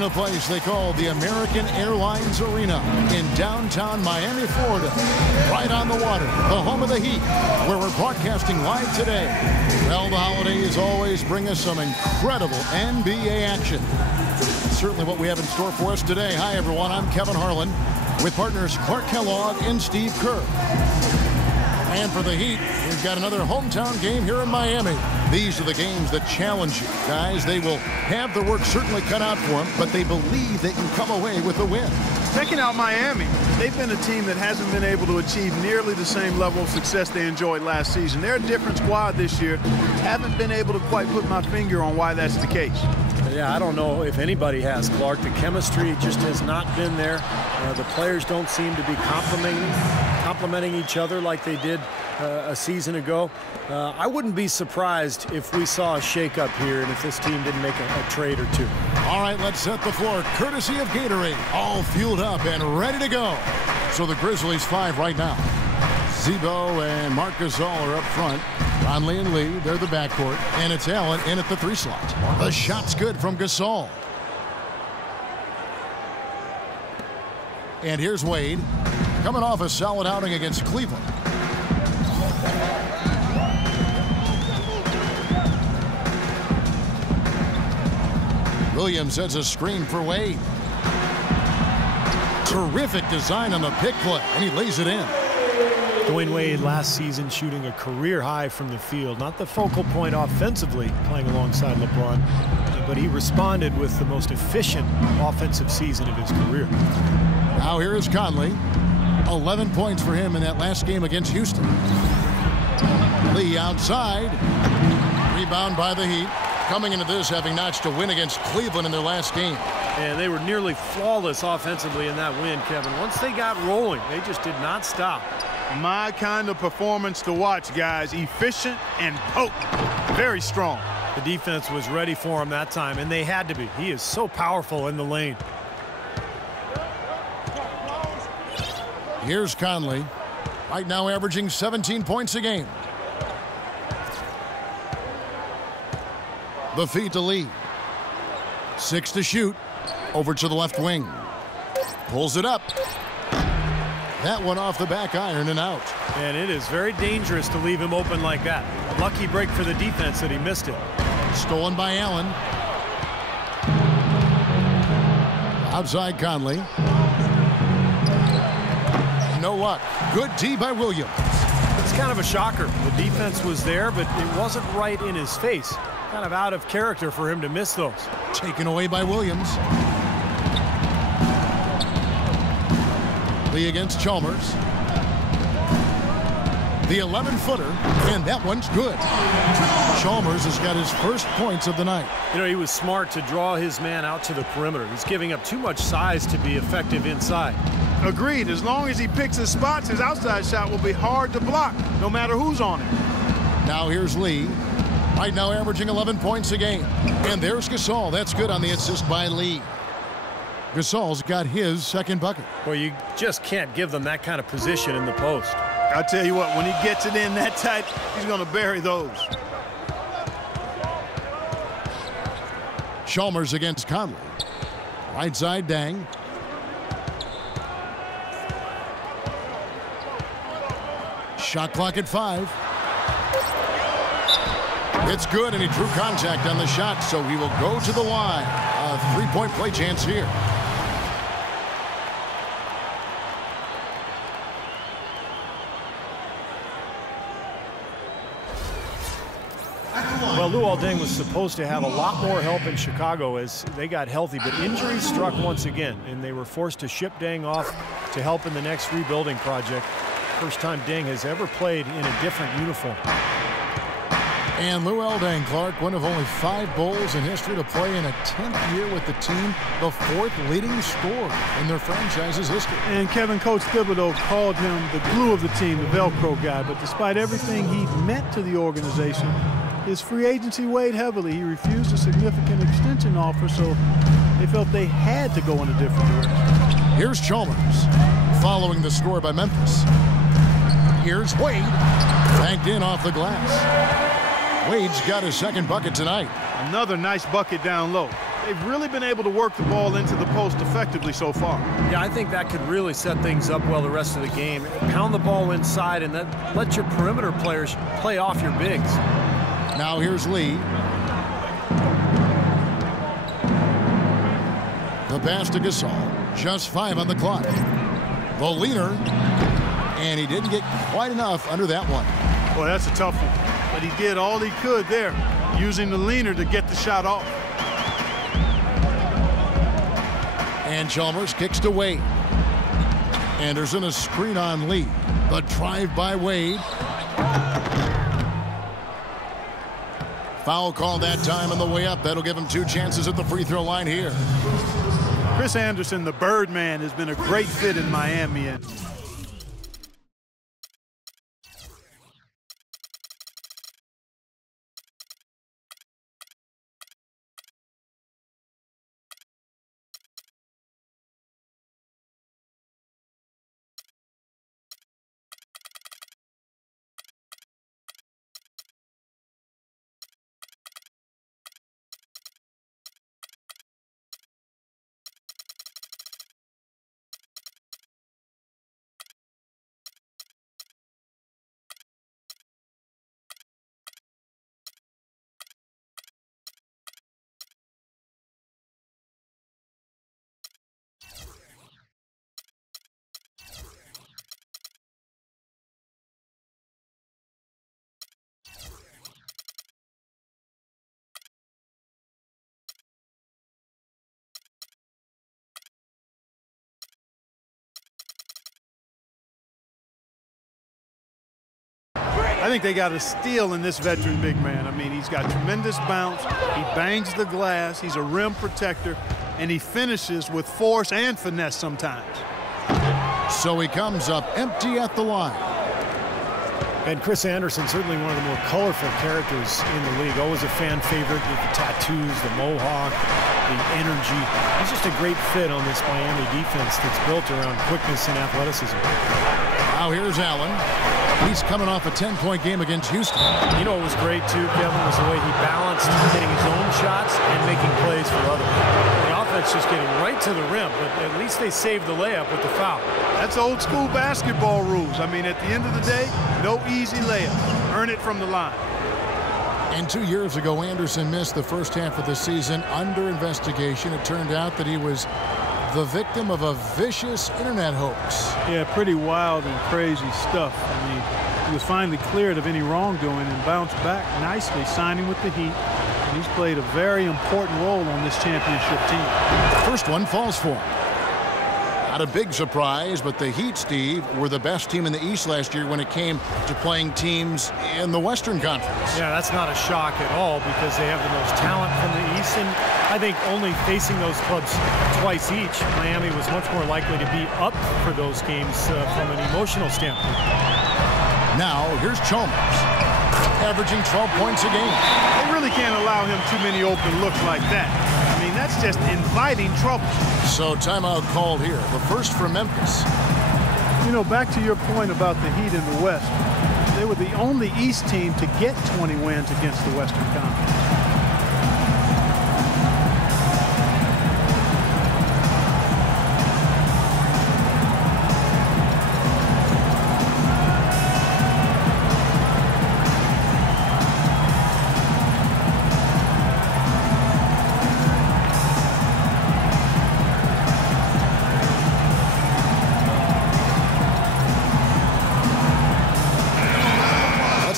in a place they call the American Airlines Arena in downtown Miami, Florida. Right on the water, the home of the Heat, where we're broadcasting live today. Well, the holidays always bring us some incredible NBA action. Certainly what we have in store for us today. Hi, everyone. I'm Kevin Harlan with partners Clark Kellogg and Steve Kerr. And for the Heat, we've got another hometown game here in Miami. These are the games that challenge you, guys. They will have the work certainly cut out for them, but they believe they can come away with a win. Checking out Miami, they've been a team that hasn't been able to achieve nearly the same level of success they enjoyed last season. They're a different squad this year. Haven't been able to quite put my finger on why that's the case. Yeah, I don't know if anybody has, Clark. The chemistry just has not been there. The players don't seem to be complimenting each other like they did a season ago. I wouldn't be surprised if we saw a shakeup here and if this team didn't make a trade or two. All right, let's set the floor. Courtesy of Gatorade, all fueled up and ready to go. So the Grizzlies 5 right now. Zebo and Marc Gasol are up front. Conley and Lee, they're the backcourt. And it's Allen in at the 3 slot. The shot's good from Gasol. And here's Wade, coming off a solid outing against Cleveland. Williams sets a screen for Wade. Terrific design on the pick play, and he lays it in. Dwayne Wade last season shooting a career high from the field. Not the focal point offensively, playing alongside LeBron, but he responded with the most efficient offensive season of his career. Now here is Conley. 11 points for him in that last game against Houston. Lee outside. Rebound by the Heat. Coming into this having notched a win against Cleveland in their last game. And they were nearly flawless offensively in that win, Kevin. Once they got rolling, they just did not stop. My kind of performance to watch, guys. Efficient and potent. Very strong. The defense was ready for him that time, and they had to be. He is so powerful in the lane. Here's Conley. Right now averaging 17 points a game. The feed to Lee. 6 to shoot. Over to the left wing. Pulls it up. That one off the back iron and out. And it is very dangerous to leave him open like that. A lucky break for the defense that he missed it. Stolen by Allen. Outside Conley. No luck. Good D by Williams. It's kind of a shocker. The defense was there, but it wasn't right in his face. Kind of out of character for him to miss those. Taken away by Williams. Lee against Chalmers. The 11-footer, and that one's good. Chalmers has got his first points of the night. You know, he was smart to draw his man out to the perimeter. He's giving up too much size to be effective inside. Agreed. As long as he picks his spots, his outside shot will be hard to block, no matter who's on it. Now here's Lee. Right now averaging 11 points a game. And there's Gasol. That's good on the assist by Lee. Gasol's got his second bucket. Well, you just can't give them that kind of position in the post. I'll tell you what, when he gets it in that tight, he's going to bury those. Chalmers against Conley. Right side, Dang. Shot clock at 5. It's good, and he drew contact on the shot, so he will go to the line. A three-point play chance here. Well, Luol Deng was supposed to have a lot more help in Chicago as they got healthy, but injuries struck once again, and they were forced to ship Deng off to help in the next rebuilding project. First time Deng has ever played in a different uniform. And Luol Deng, Clark, one of only 5 Bulls in history to play in a 10th year with the team, the 4th leading scorer in their franchise's history. And Kevin, Coach Thibodeau called him the glue of the team, the Velcro guy. But despite everything he meant to the organization, his free agency weighed heavily. He refused a significant extension offer, so they felt they had to go in a different direction. Here's Chalmers, following the score by Memphis. Here's Wade, banked in off the glass. Wade's got his second bucket tonight. Another nice bucket down low. They've really been able to work the ball into the post effectively so far. Yeah, I think that could really set things up well the rest of the game. Pound the ball inside and then let your perimeter players play off your bigs. Now here's Lee. The pass to Gasol. Just 5 on the clock. The leaner. And he didn't get quite enough under that one. Boy, that's a tough one. But he did all he could there, using the leaner to get the shot off. And Chalmers kicks to Wade. Anderson a screen on Lee. The drive by Wade. Foul call that time on the way up. That'll give him 2 chances at the free throw line here. Chris Anderson, the Birdman, has been a great fit in Miami. And I think they got a steal in this veteran big man. I mean, he's got tremendous bounce. He bangs the glass. He's a rim protector. And he finishes with force and finesse sometimes. So he comes up empty at the line. And Chris Anderson, certainly one of the more colorful characters in the league. Always a fan favorite with the tattoos, the mohawk, the energy. He's just a great fit on this Miami defense that's built around quickness and athleticism. Now here's Allen. He's coming off a 10-point game against Houston. You know what was great, too, Kevin, was the way he balanced hitting his own shots and making plays for others. The offense just getting right to the rim, but at least they saved the layup with the foul. That's old school basketball rules. I mean, at the end of the day, no easy layup. Earn it from the line. And 2 years ago, Anderson missed the first half of the season under investigation. It turned out that he was the victim of a vicious internet hoax. Yeah, pretty wild and crazy stuff. I mean, he was finally cleared of any wrongdoing and bounced back nicely, signing with the Heat. And he's played a very important role on this championship team. First one falls for him. Not a big surprise, but the Heat, Steve, were the best team in the East last year when it came to playing teams in the Western Conference. Yeah, that's not a shock at all because they have the most talent from the East. And I think only facing those clubs twice each, Miami was much more likely to be up for those games from an emotional standpoint. Now, here's Chalmers, averaging 12 points a game. They really can't allow him too many open looks like that. I mean, that's just inviting trouble. So timeout called here. The first for Memphis. You know, back to your point about the Heat in the West, they were the only East team to get 20 wins against the Western Conference.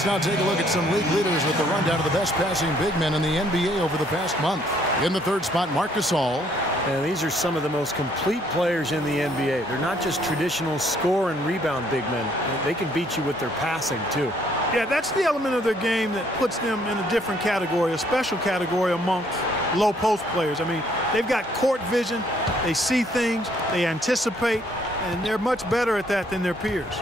Now take a look at some league leaders with the rundown of the best passing big men in the NBA over the past month. In the third spot, Marc Gasol. And these are some of the most complete players in the NBA. They're not just traditional score and rebound big men. They can beat you with their passing, too. Yeah, that's the element of their game that puts them in a different category, a special category amongst low post players. I mean, they've got court vision, they see things, they anticipate, and they're much better at that than their peers.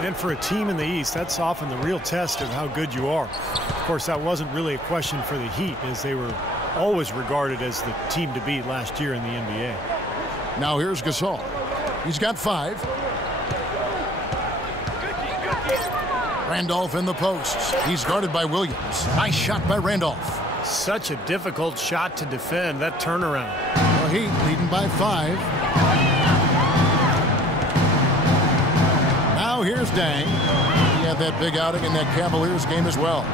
And for a team in the East, that's often the real test of how good you are. Of course, that wasn't really a question for the Heat, as they were always regarded as the team to beat last year in the NBA. Now here's Gasol. He's got 5. Randolph in the post. He's guarded by Williams. Nice shot by Randolph. Such a difficult shot to defend, that turnaround. The Heat leading by 5. Now here's Dang. He had that big outing in that Cavaliers game as well.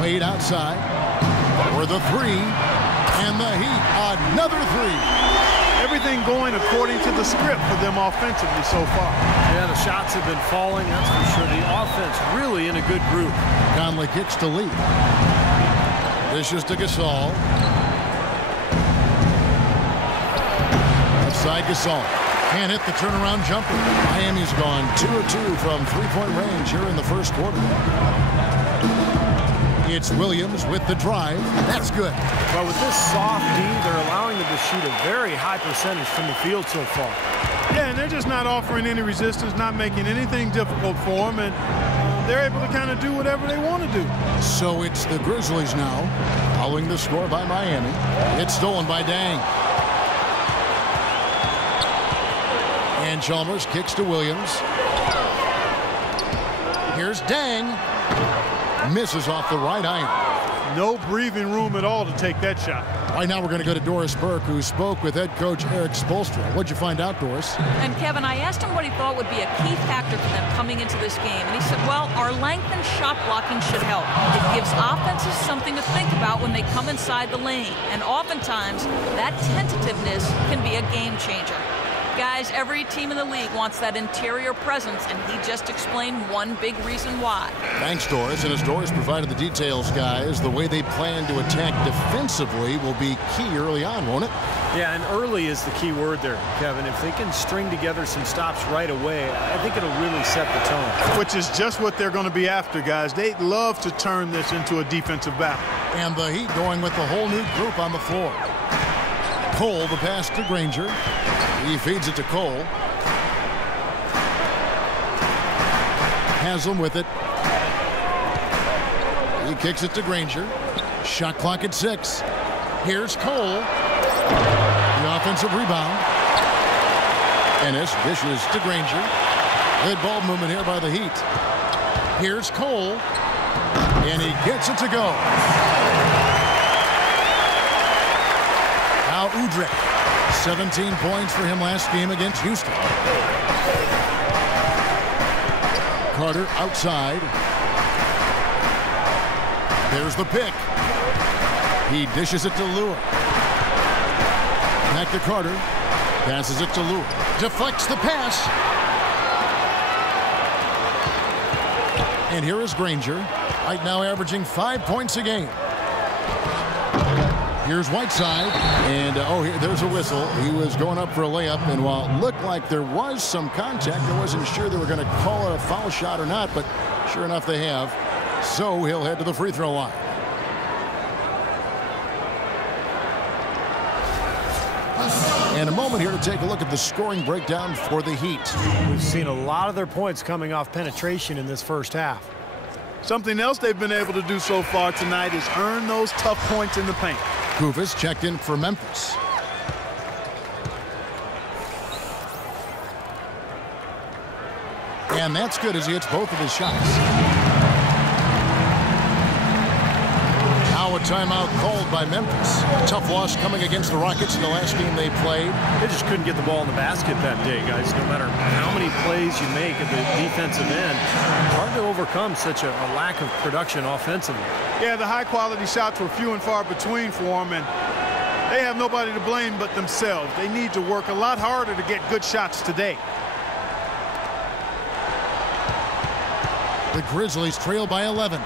Wade outside for the 3. And the Heat, another 3. Everything going according to the script for them offensively so far. Yeah, the shots have been falling, that's for sure. The offense really in a good group. Conley kicks to Lee. Dishes to Gasol. Outside Gasol. Can't hit the turnaround jumper. Miami's gone 2 of 2 from three-point range here in the first quarter. It's Williams with the drive. That's good. Well, with this soft D, they're allowing them to shoot a very high percentage from the field so far. Yeah, and they're just not offering any resistance, not making anything difficult for them, and they're able to kind of do whatever they want to do. So it's the Grizzlies now, following the score by Miami. It's stolen by Dang. And Chalmers kicks to Williams. Here's Dang. Misses off the right iron. No breathing room at all to take that shot. Right now we're going to go to Doris Burke, who spoke with head coach Eric Spoelstra. What'd you find out, Doris? And Kevin, I asked him what he thought would be a key factor for them coming into this game. And he said, well, our length and shot blocking should help. It gives offenses something to think about when they come inside the lane. And oftentimes, that tentativeness can be a game changer. Guys, every team in the league wants that interior presence, and he just explained one big reason why. Thanks, Doris. And as Doris provided the details, guys, the way they plan to attack defensively will be key early on, won't it? Yeah, and early is the key word there, Kevin. If they can string together some stops right away, I think it'll really set the tone. Which is just what they're going to be after, guys. They'd love to turn this into a defensive battle. And the Heat going with the whole new group on the floor. Cole, the pass to Granger. He feeds it to Cole. Haslam with it. He kicks it to Granger. Shot clock at 6. Here's Cole. The offensive rebound. Ennis dishes to Granger. Good ball movement here by the Heat. Here's Cole. And he gets it to go. Now Udrih. 17 points for him last game against Houston. Carter outside. There's the pick. He dishes it to Lure. Back to Carter. Passes it to Lure. Deflects the pass. And here is Granger. Right now averaging 5 points a game. Here's Whiteside, and there's a whistle. He was going up for a layup, and while it looked like there was some contact, I wasn't sure they were going to call it a foul shot or not, but sure enough they have. So he'll head to the free throw line. And a moment here to take a look at the scoring breakdown for the Heat. We've seen a lot of their points coming off penetration in this first half. Something else they've been able to do so far tonight is earn those tough points in the paint. Kufis checked in for Memphis. And that's good as he hits both of his shots. Now a timeout called by Memphis. Tough loss coming against the Rockets in the last game they played. They just couldn't get the ball in the basket that day, guys. No matter how many plays you make at the defensive end, hard to overcome such a lack of production offensively. Yeah, the high-quality shots were few and far between for them, and they have nobody to blame but themselves. They need to work a lot harder to get good shots today. The Grizzlies trail by 11.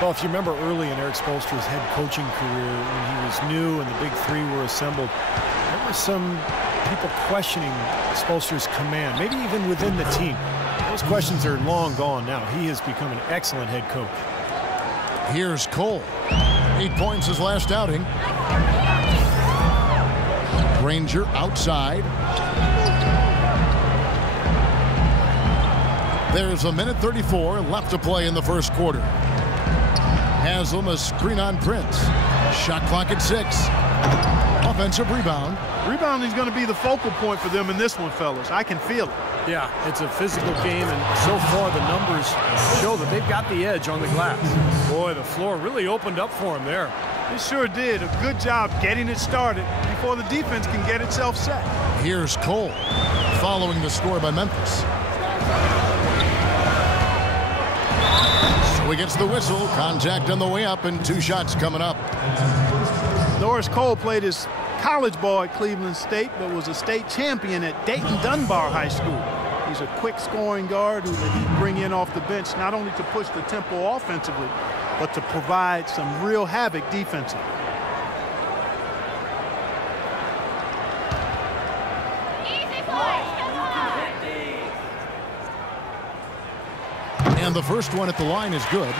Well, if you remember early in Eric Spoelstra's head coaching career, when he was new and the big three were assembled, there were some people questioning Spoelstra's command, maybe even within the team. Those questions are long gone now. He has become an excellent head coach. Here's Cole. 8 points his last outing. Granger outside. There's a minute 34 left to play in the first quarter. Haslam a screen on Prince. Shot clock at 6. Offensive rebound. Rebounding is going to be the focal point for them in this one, fellas. I can feel it. Yeah, it's a physical game, and so far the numbers show that they've got the edge on the glass. Boy, the floor really opened up for them there. It sure did. A good job getting it started before the defense can get itself set. Here's Cole following the score by Memphis. So he gets the whistle. Contact on the way up, and 2 shots coming up. Norris Cole played his college ball at Cleveland State, but was a state champion at Dayton Dunbar High School. He's a quick scoring guard who the Heat bring in off the bench, not only to push the tempo offensively, but to provide some real havoc defensively. And the first one at the line is good.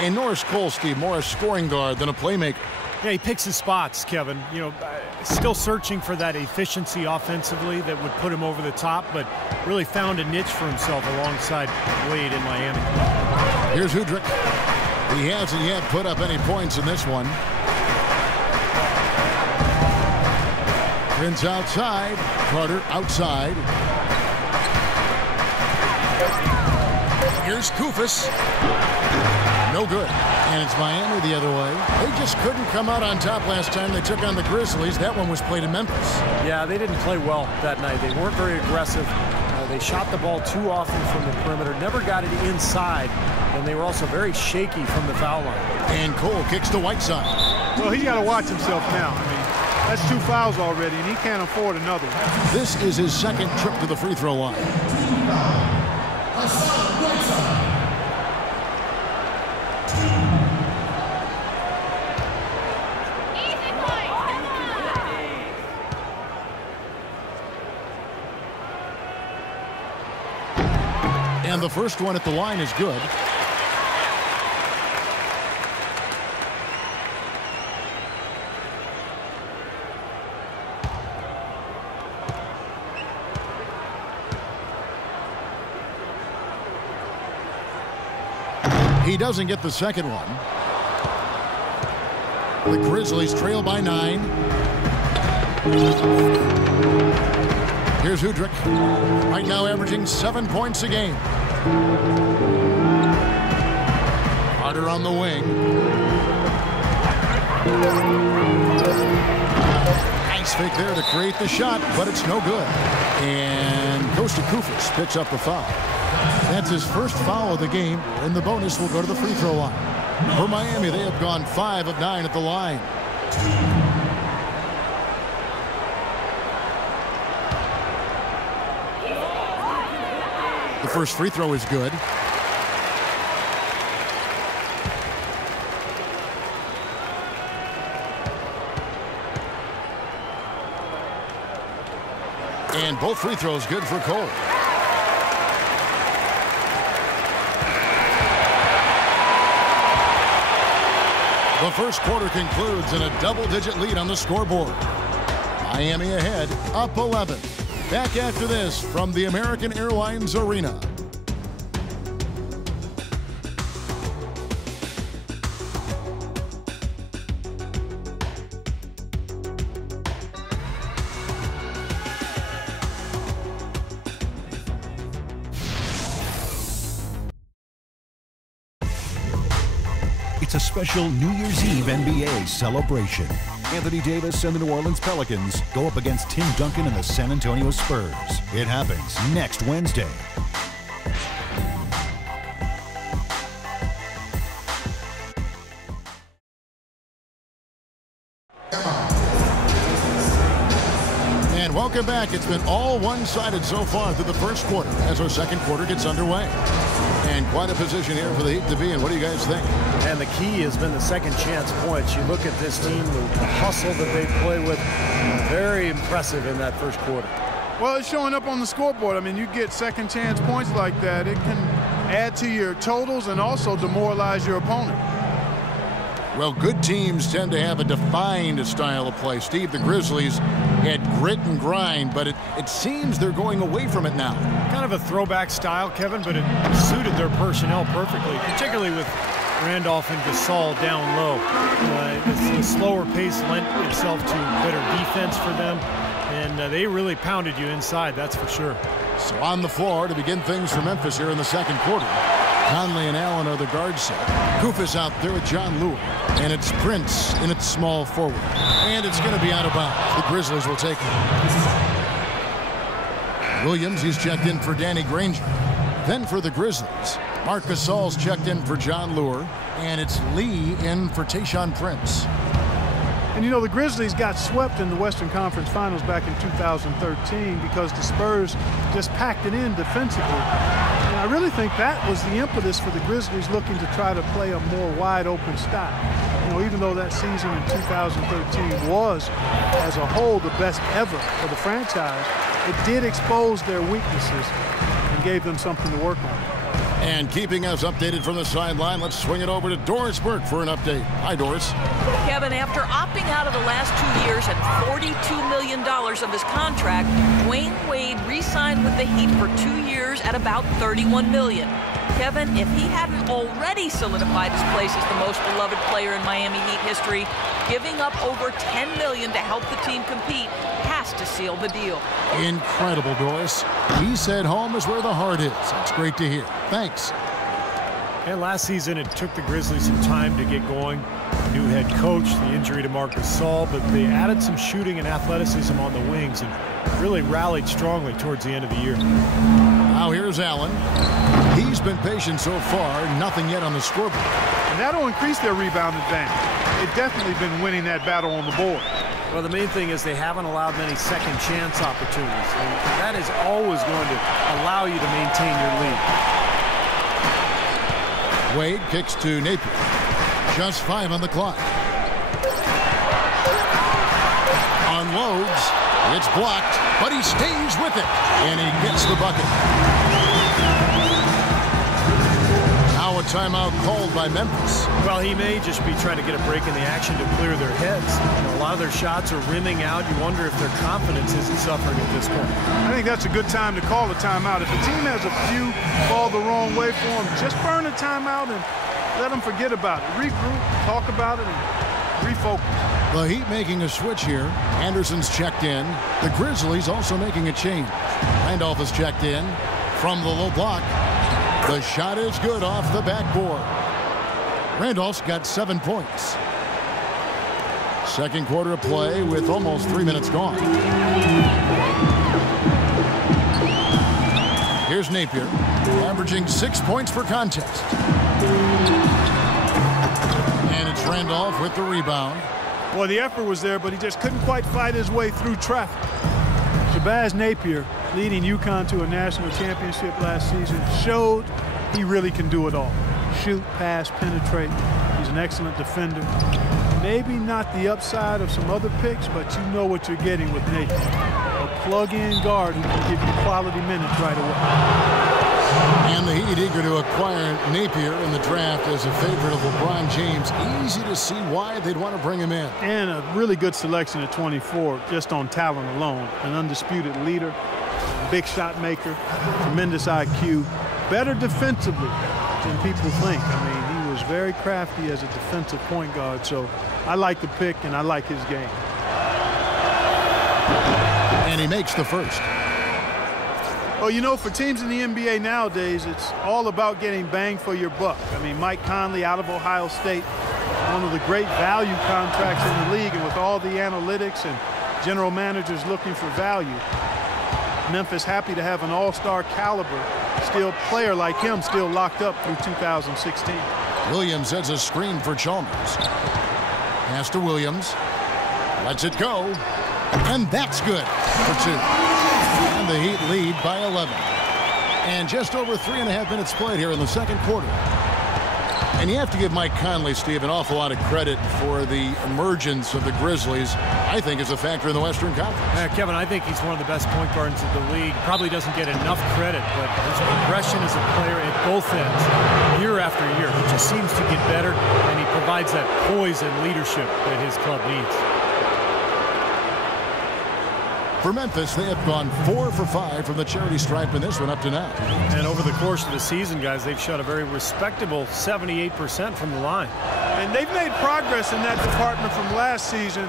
And Norris Cole, Steve, more a scoring guard than a playmaker. Yeah, he picks his spots, Kevin. You know, still searching for that efficiency offensively that would put him over the top, but really found a niche for himself alongside Wade in Miami. Here's Hudrick. He hasn't yet put up any points in this one. Prince outside. Carter outside. Here's Kufis. No good. And it's Miami the other way. They just couldn't come out on top last time they took on the Grizzlies. That one was played in Memphis. Yeah, they didn't play well that night. They weren't very aggressive. They shot the ball too often from the perimeter, never got it inside, and they were also very shaky from the foul line. And Cole kicks to Whiteside. Well, he's got to watch himself now. I mean, that's 2 fouls already, and he can't afford another one. This is his second trip to the free throw line. And the first one at the line is good. He doesn't get the second one. The Grizzlies trail by 9. Here's Hudrick. Right now averaging 7 points a game. Carter on the wing. Nice fake there to create the shot, but it's no good. And goes to Kufis, picks up the foul. That's his first foul of the game, and the bonus will go to the free throw line. For Miami, they have gone 5 of 9 at the line. The first free throw is good. And both free throws good for Cole. The first quarter concludes in a double-digit lead on the scoreboard. Miami ahead, up 11. Back after this from the American Airlines Arena. It's a special New Year's Eve NBA celebration. Anthony Davis and the New Orleans Pelicans go up against Tim Duncan and the San Antonio Spurs. It happens next Wednesday. And welcome back. It's been all one-sided so far through the first quarter as our second quarter gets underway. And quite a position here for the Heat to be in. What do you guys think? And the key has been the second chance points. You look at this team, the hustle that they play with, very impressive in that first quarter. Well, it's showing up on the scoreboard. I mean, you get second chance points like that, it can add to your totals and also demoralize your opponent. Well, good teams tend to have a defined style of play. Steve, the Grizzlies had grit and grind, but it seems they're going away from it now. Kind of a throwback style, Kevin, but it suited their personnel perfectly, particularly with Randolph and Gasol down low. The slower pace lent itself to better defense for them, and they really pounded you inside, that's for sure. So on the floor to begin things for Memphis here in the second quarter. Conley and Allen are the guard set. Koufos out there with John Lewis. And it's Prince in its small forward. And it's going to be out of bounds. The Grizzlies will take it. Williams, he's checked in for Danny Granger. Then for the Grizzlies, Marc Gasol's checked in for John Lewis. And it's Lee in for Tayshaun Prince. And you know, the Grizzlies got swept in the Western Conference Finals back in 2013 because the Spurs just packed it in defensively. And I really think that was the impetus for the Grizzlies looking to try to play a more wide-open style. You know, even though that season in 2013 was, as a whole, the best ever for the franchise, it did expose their weaknesses and gave them something to work on. And keeping us updated from the sideline, let's swing it over to Doris Burke for an update. Hi, Doris. Kevin, after opting out of the last 2 years and $42 million of his contract, Dwayne Wade re-signed with the Heat for 2 years at about $31 million. Kevin, if he hadn't already solidified his place as the most beloved player in Miami Heat history, giving up over $10 million to help the team compete has to seal the deal. Incredible, Doris. He said home is where the heart is. That's great to hear. Thanks. And last season, it took the Grizzlies some time to get going. New head coach, the injury to Marc Gasol, but they added some shooting and athleticism on the wings and really rallied strongly towards the end of the year. Now here's Allen. He's been patient so far, nothing yet on the scoreboard. And that'll increase their rebound advantage. They've definitely been winning that battle on the board. Well, the main thing is they haven't allowed many second chance opportunities. And that is always going to allow you to maintain your lead. Wade kicks to Napier. Just 5 on the clock. Unloads. It's blocked, but he stays with it. And he gets the bucket. Now a timeout called by Memphis. Well, he may just be trying to get a break in the action to clear their heads. You know, a lot of their shots are rimming out. You wonder if their confidence isn't suffering at this point. I think that's a good time to call a timeout. If the team has a few fall the wrong way for them, just burn a timeout and let them forget about it. Regroup, talk about it, and refocus. The Heat making a switch here. Anderson's checked in. The Grizzlies also making a change. Randolph is checked in from the low block. The shot is good off the backboard. Randolph's got 7 points. Second quarter of play with almost 3 minutes gone. Here's Napier, averaging 6 points per contest. And it's Randolph with the rebound. Well, the effort was there, but he just couldn't quite fight his way through traffic. Shabazz Napier, leading UConn to a national championship last season, showed he really can do it all. Shoot, pass, penetrate. He's an excellent defender. Maybe not the upside of some other picks, but you know what you're getting with Napier. A plug-in guard who can give you quality minutes right away. And the Heat eager to acquire Napier in the draft as a favorite of LeBron James. Easy to see why they'd want to bring him in. And a really good selection at 24, just on talent alone. An undisputed leader, big shot maker, tremendous IQ, better defensively than people think. I mean, he was very crafty as a defensive point guard, so I like the pick and I like his game. And he makes the first. Well, you know, for teams in the NBA nowadays, it's all about getting bang for your buck. I mean, Mike Conley out of Ohio State, one of the great value contracts in the league, and with all the analytics and general managers looking for value, Memphis happy to have an all-star caliber player like him still locked up through 2016. Williams has a screen for Chalmers. Pass to Williams. Lets it go. And that's good for 2. And the Heat lead by 11. And just over 3.5 minutes played here in the second quarter. And you have to give Mike Conley, Steve, an awful lot of credit for the emergence of the Grizzlies, I think, is a factor in the Western Conference. Yeah, Kevin, I think he's one of the best point guards in the league. Probably doesn't get enough credit, but his progression as a player at both ends, year after year, he just seems to get better, and he provides that poise and leadership that his club needs. For Memphis, they have gone 4 for 5 from the charity stripe in this one up to now. And over the course of the season, guys, they've shot a very respectable 78% from the line. And they've made progress in that department from last season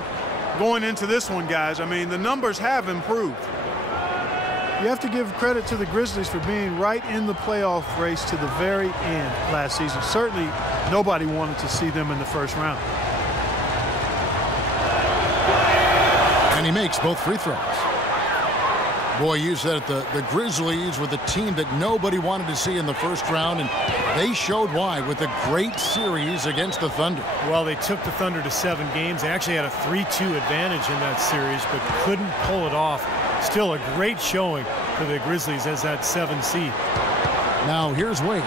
going into this one, guys. I mean, the numbers have improved. You have to give credit to the Grizzlies for being right in the playoff race to the very end last season. Certainly, nobody wanted to see them in the first round. And he makes both free throws. Boy, you said it, the Grizzlies were the team that nobody wanted to see in the first round, and they showed why with a great series against the Thunder. Well, they took the Thunder to 7 games. They actually had a 3-2 advantage in that series, but couldn't pull it off. Still a great showing for the Grizzlies as that 7 seed. Now here's Wade.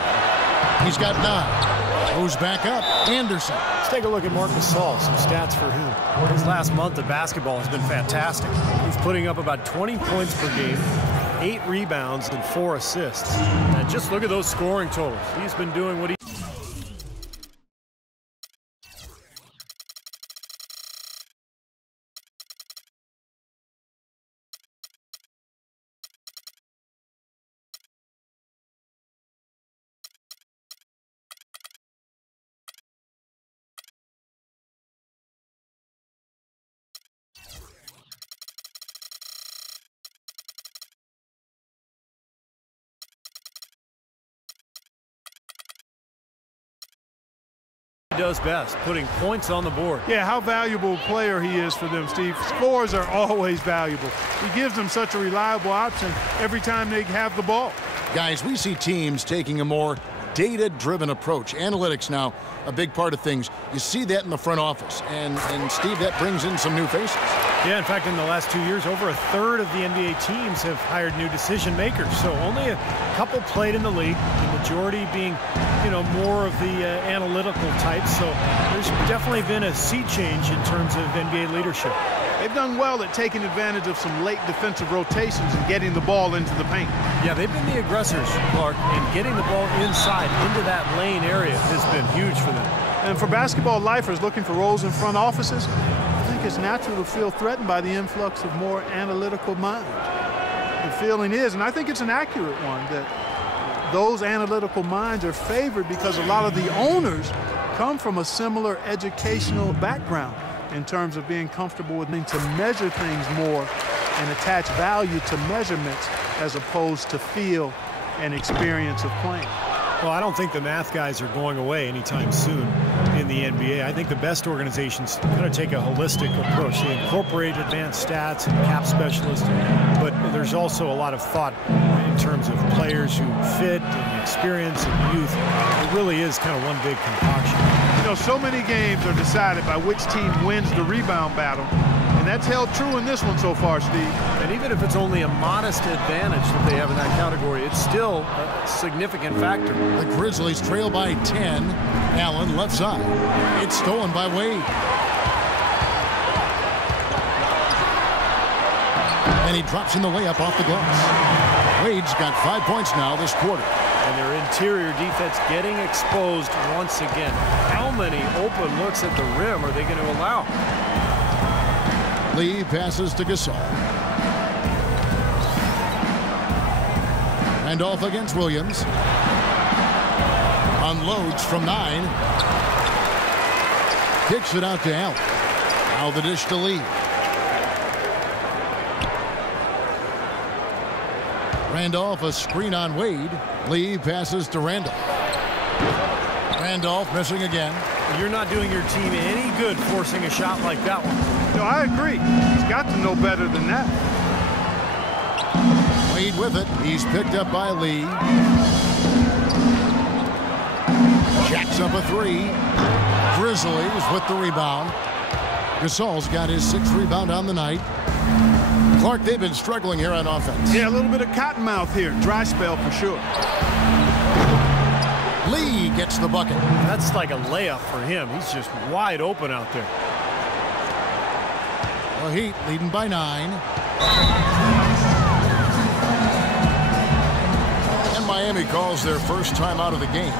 He's got 9. Goes back up. Anderson. Let's take a look at Marc Gasol. Some stats for him. His last month of basketball has been fantastic. He's putting up about 20 points per game, 8 rebounds, and 4 assists. And just look at those scoring totals. He's been doing what he does best, putting points on the board. Yeah, how valuable a player he is for them, Steve. Scores are always valuable. He gives them such a reliable option every time they have the ball. Guys, we see teams taking a more data-driven approach. Analytics now, a big part of things. You see that in the front office. And Steve, that brings in some new faces. Yeah, in fact, in the last 2 years, over a third of the NBA teams have hired new decision makers. So only a couple played in the league, the majority being, more of the analytical types. So there's definitely been a sea change in terms of NBA leadership. They've done well at taking advantage of some late defensive rotations and getting the ball into the paint. Yeah, they've been the aggressors, Clark, and getting the ball inside into that lane area has been huge for them. And for basketball lifers looking for roles in front offices, I think it's natural to feel threatened by the influx of more analytical minds. The feeling is, and I think it's an accurate one, that those analytical minds are favored because a lot of the owners come from a similar educational background in terms of being comfortable with needing to measure things more and attach value to measurements as opposed to feel and experience of playing. Well, I don't think the math guys are going away anytime soon in the NBA. I think the best organizations kind of take a holistic approach. They incorporate advanced stats and cap specialists, but there's also a lot of thought in terms of players who fit and experience and youth. It really is kind of one big concoction. So many games are decided by which team wins the rebound battle, and that's held true in this one so far, Steve. And even if it's only a modest advantage that they have in that category, it's still a significant factor. The Grizzlies trail by 10. Allen left side. It's stolen by Wade. And he drops in the layup off the glass. Wade's got 5 points now this quarter. And their interior defense getting exposed once again. How many open looks at the rim are they going to allow? Lee passes to Gasol. Randolph against Williams. Unloads from 9. Kicks it out to Allen. Now the dish to Lee. Randolph, a screen on Wade. Lee passes to Randolph. Randolph missing again. You're not doing your team any good forcing a shot like that one. No, I agree. He's got to know better than that. Wade with it. He's picked up by Lee. Jacks up a 3. Grizzlies with the rebound. Gasol's got his 6th rebound on the night. Clark, they've been struggling here on offense. Yeah, a little bit of cottonmouth here. Dry spell for sure. Lee gets the bucket. That's like a layup for him. He's just wide open out there. The Heat leading by 9. And Miami calls their first time out of the game.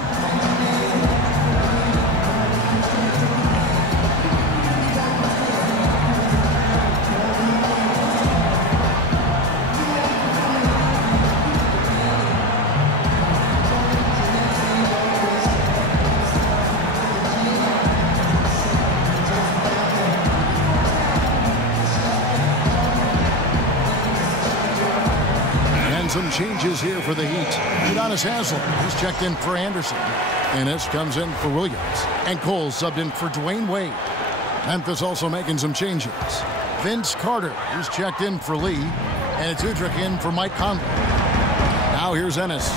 some changes here for the Heat. Udonis Haslem is checked in for Anderson. Ennis comes in for Williams. And Cole subbed in for Dwayne Wade. Memphis also making some changes. Vince Carter is checked in for Lee. And it's Udrich in for Mike Conley. Now here's Ennis.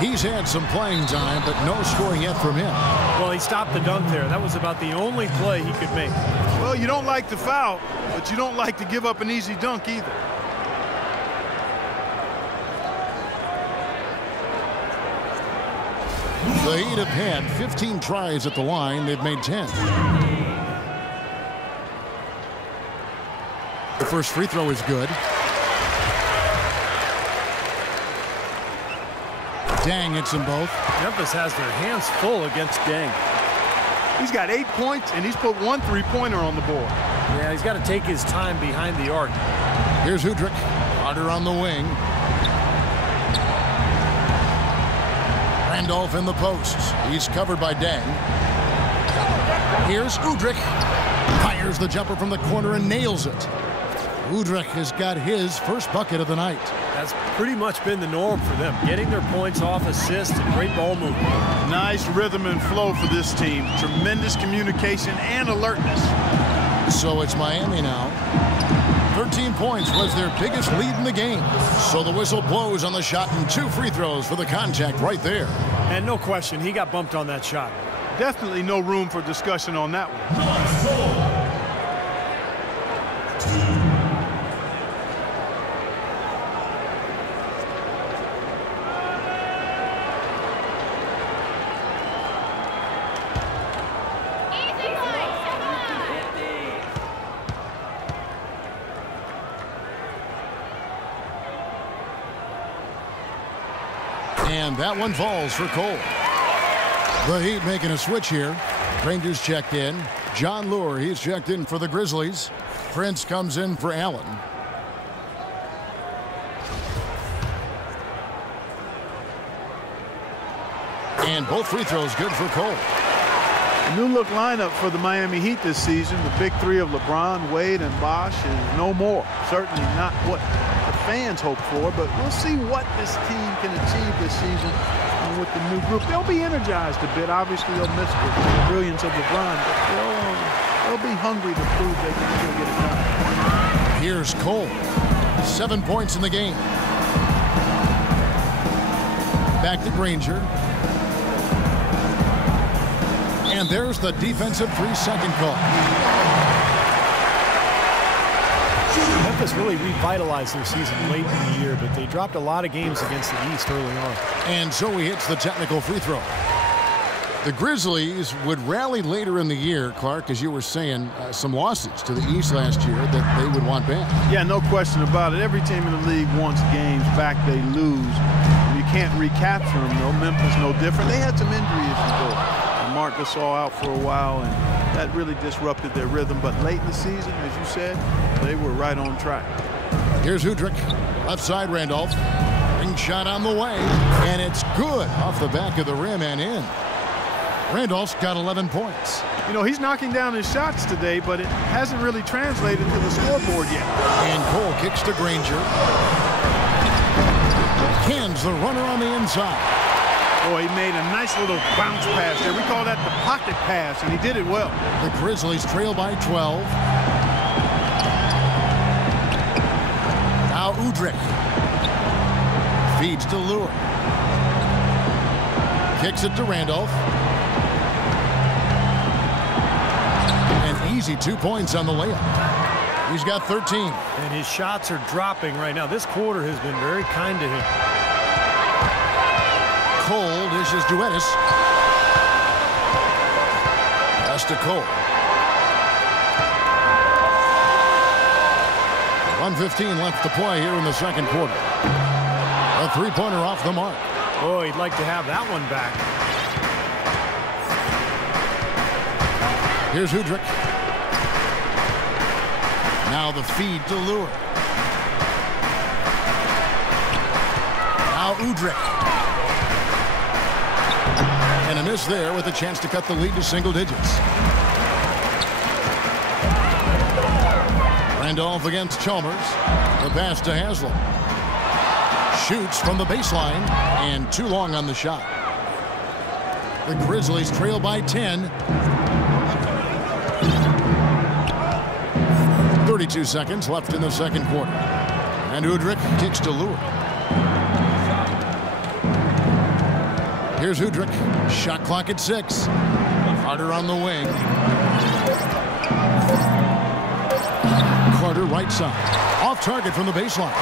He's had some playing time, but no scoring yet from him. Well, he stopped the dunk there. That was about the only play he could make. Well, you don't like to foul, but you don't like to give up an easy dunk either. The Heat have had 15 tries at the line. They've made 10. The first free throw is good. Dang hits them both. Memphis has their hands full against Dang. He's got 8 points, and he's put 1 three-pointer on the board. Yeah, he's got to take his time behind the arc. Here's Udrich. Carter on the wing. Randolph in the posts. He's covered by Dang. Here's Udrich. Fires the jumper from the corner and nails it. Udrich has got his first bucket of the night. That's pretty much been the norm for them, getting their points off assists and great ball movement. Nice rhythm and flow for this team. Tremendous communication and alertness. So it's Miami now. 13 points was their biggest lead in the game. So the whistle blows on the shot and 2 free throws for the contact right there. And no question, he got bumped on that shot. Definitely no room for discussion on that one. And that one falls for Cole. The Heat making a switch here. Rangers checked in. John Lure, he's checked in for the Grizzlies. Prince comes in for Allen. And both free throws good for Cole. A new look lineup for the Miami Heat this season. The big three of LeBron, Wade, and Bosh is no more. Certainly not what the fans hope for, but we'll see what this team can achieve this season with the new group. They'll be energized a bit. Obviously, they'll miss the brilliance of LeBron, but they'll be hungry to prove they can still get it done. Here's Cole. 7 points in the game. Back to Granger. And there's the defensive 3-second call. Memphis really revitalized their season late in the year, but they dropped a lot of games against the East early on. And so he hits the technical free throw. The Grizzlies would rally later in the year, Clark, as you were saying, some losses to the East last year that they would want back. Yeah, no question about it. Every team in the league wants games back they lose. You can't recapture them, though. Memphis no different. They had some injury issues, though. Mark Gasol out for a while, and that really disrupted their rhythm. But late in the season, as you said, they were right on track. Here's Udrich. Left side, Randolph. Ring shot on the way, and it's good off the back of the rim and in. Randolph's got 11 points. You know, he's knocking down his shots today, but it hasn't really translated to the scoreboard yet. And Cole kicks to Granger. Cans the runner on the inside. Boy, he made a nice little bounce pass there. We call that the pocket pass, and he did it well. The Grizzlies trail by 12. Now Udrich. Feeds to Lure. Kicks it to Randolph. An easy 2 points on the layup. He's got 13. And his shots are dropping right now. This quarter has been very kind to him. Cole dishes to Ennis. Pass to Cole. 1:15 left to play here in the second quarter. A three-pointer off the mark. Boy, he'd like to have that one back. Here's Udrich. Now the feed to Lure. Now Udrich. And a miss there with a chance to cut the lead to single digits. Randolph against Chalmers. The pass to Haslem. Shoots from the baseline, and too long on the shot. The Grizzlies trail by 10. 32 seconds left in the second quarter. And Udrih kicks to Lure. Here's Udrih. Shot clock at 6. Carter on the wing. Carter right side. Off target from the baseline.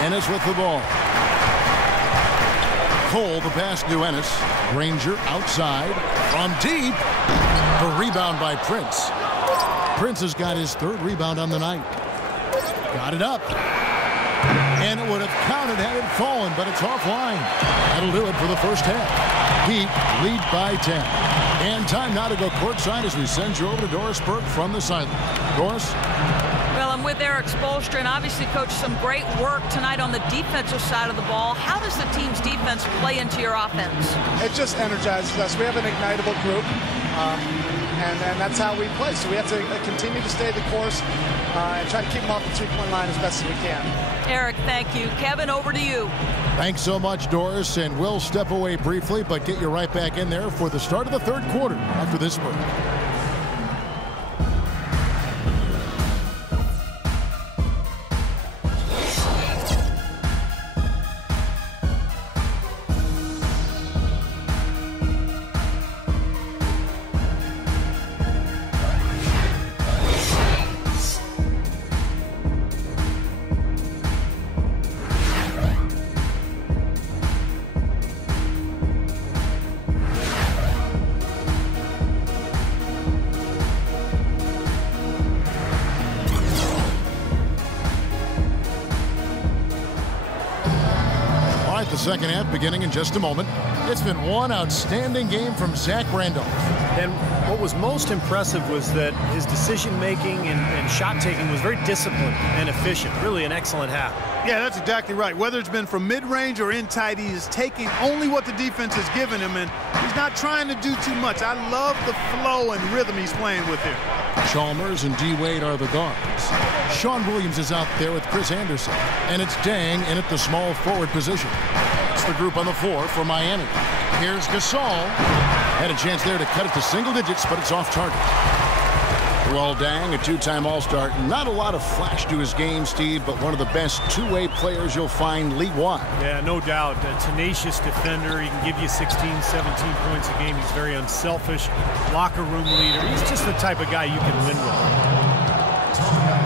Ennis with the ball. Cole the pass to Ennis. Granger outside. From deep. The rebound by Prince. Prince has got his 3rd rebound on the night. Got it up. And it would have counted had it fallen, but it's offline. That'll do it for the first half. Heat lead by 10. And time now to go courtside as we send you over to Doris Burke from the sideline. Doris? Well, I'm with Eric Spoelstra, and obviously, Coach, some great work tonight on the defensive side of the ball. How does the team's defense play into your offense? It just energizes us. We have an ignitable group, and that's how we play. So we have to continue to stay the course and try to keep them off the three-point line as best as we can. Eric, thank you. Kevin, over to you. Thanks so much, Doris, and we'll step away briefly, but get you right back in there for the start of the third quarter after this break. Second half beginning in just a moment. It's been one outstanding game from Zach Randolph. And what was most impressive was that his decision-making and shot-taking was very disciplined and efficient. Really an excellent half. Yeah, that's exactly right. Whether it's been from mid-range or in tight, he is taking only what the defense has given him, and he's not trying to do too much. I love the flow and rhythm he's playing with here. Chalmers and D. Wade are the guards. Sean Williams is out there with Chris Anderson, and it's Dang in at the small forward position. It's the group on the floor for Miami. Here's Gasol. Had a chance there to cut it to single digits, but it's off target. Well, Dang, a two-time All-Star. Not a lot of flash to his game, Steve, but one of the best two-way players you'll find league-wide. Yeah, no doubt. A tenacious defender. He can give you 16, 17 points a game. He's very unselfish, locker room leader. He's just the type of guy you can win with.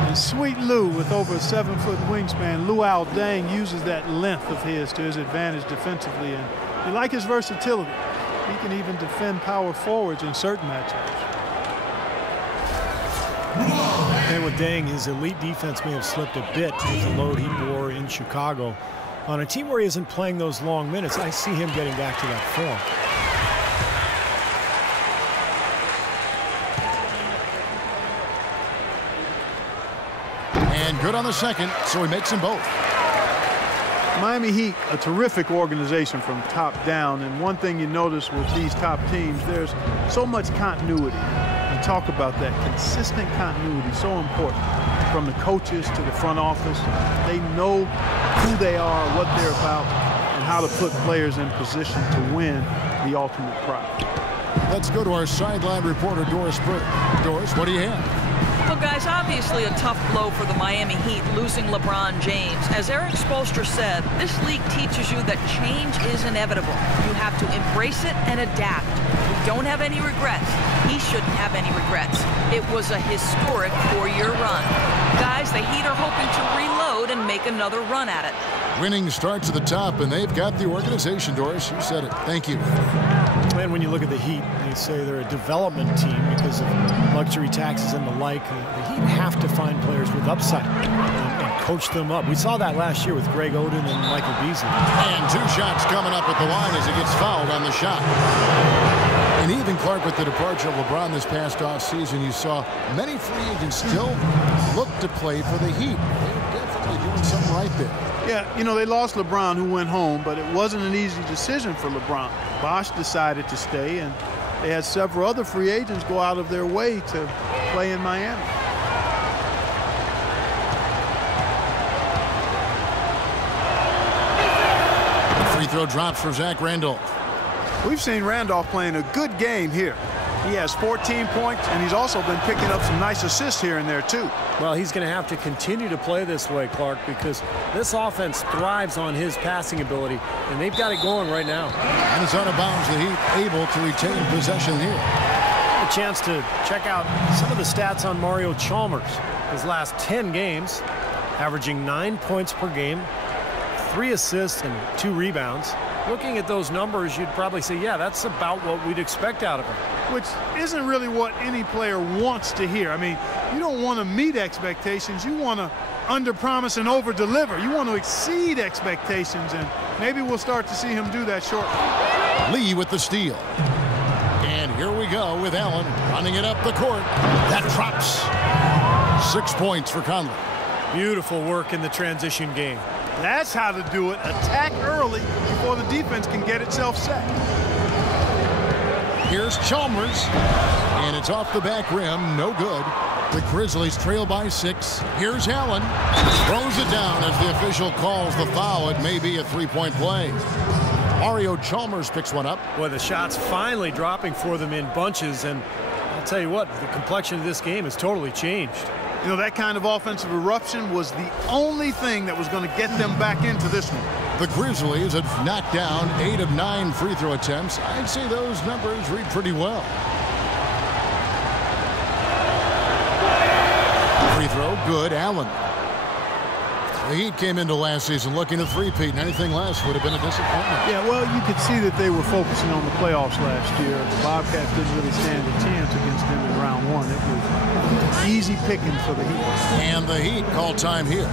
And Sweet Lou, with over a 7-foot wingspan, Luol Deng uses that length of his to his advantage defensively. And you like his versatility. He can even defend power forwards in certain matchups. And with Dang, his elite defense may have slipped a bit with the load he bore in Chicago. On a team where he isn't playing those long minutes, I see him getting back to that form. And good on the second, so he makes them both. Miami Heat, a terrific organization from top down, and one thing you notice with these top teams, there's so much continuity. Talk about that consistent continuity, so important, from the coaches to the front office. They know who they are, what they're about, and how to put players in position to win the ultimate prize. Let's go to our sideline reporter, Doris Burke. Doris, what do you have? Well, guys, obviously a tough blow for the Miami Heat, losing LeBron James. As Eric Spoelstra said, this league teaches you that change is inevitable. You have to embrace it and adapt. You don't have any regrets. He shouldn't have any regrets. It was a historic 4-year run. Guys, the Heat are hoping to reload and make another run at it. Winning starts at the top, and they've got the organization, Doris. You said it. Thank you. And when you look at the Heat, they say they're a development team because of luxury taxes and the like. The Heat have to find players with upside and coach them up. We saw that last year with Greg Oden and Michael Beasley. And 2 shots coming up at the line as he gets fouled on the shot. And even Clark, with the departure of LeBron this past offseason, you saw many free agents still look to play for the Heat. They're definitely doing something right there. Yeah, you know, they lost LeBron, who went home, but it wasn't an easy decision for LeBron. Bosh decided to stay, and they had several other free agents go out of their way to play in Miami. Free throw drops for Zach Randolph. We've seen Randolph playing a good game here. He has 14 points, and he's also been picking up some nice assists here and there, too. Well, he's going to have to continue to play this way, Clark, because this offense thrives on his passing ability, and they've got it going right now. And it's out of bounds. The Heat able to retain possession here. A chance to check out some of the stats on Mario Chalmers. His last 10 games, averaging 9 points per game, 3 assists and 2 rebounds. Looking at those numbers, you'd probably say, yeah, that's about what we'd expect out of him. Which isn't really what any player wants to hear. I mean, you don't want to meet expectations. You want to underpromise and overdeliver. You want to exceed expectations, and maybe we'll start to see him do that shortly. Lee with the steal. And here we go with Allen running it up the court. That drops. 6 points for Conley. Beautiful work in the transition game. That's how to do it. Attack early before the defense can get itself set. Here's Chalmers, and it's off the back rim. No good. The Grizzlies trail by 6. Here's Allen. Throws it down as the official calls the foul. It may be a three-point play. Mario Chalmers picks one up. Boy, the shots finally dropping for them in bunches, and I'll tell you what, the complexion of this game has totally changed. You know, that kind of offensive eruption was the only thing that was going to get them back into this one. The Grizzlies have knocked down 8 of 9 free throw attempts. I'd say those numbers read pretty well. Free throw, good. Allen. The Heat came into last season looking to three-peat, and anything less would have been a disappointment. Yeah, well, you could see that they were focusing on the playoffs last year. The Bobcats didn't really stand a chance against them in round 1. It was easy picking for the Heat. And the Heat call time here.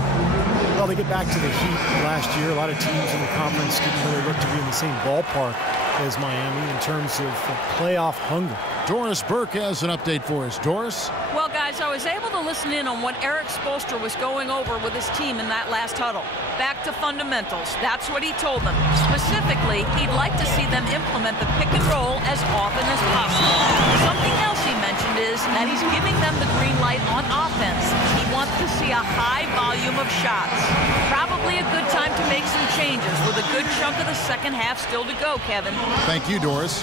Well, they get back to the Heat last year. A lot of teams in the conference didn't really look to be in the same ballpark as Miami in terms of playoff hunger. Doris Burke has an update for us. Doris? Well, guys, I was able to listen in on what Eric Spoelstra was going over with his team in that last huddle. Back to fundamentals. That's what he told them. Specifically, he'd like to see them implement the pick and roll as often as possible. Something else he mentioned is that he's giving them the green light on offense. He wants to see a high volume of shots. Probably a good time to make some changes with a good chunk of the second half still to go, Kevin. Thank you, Doris.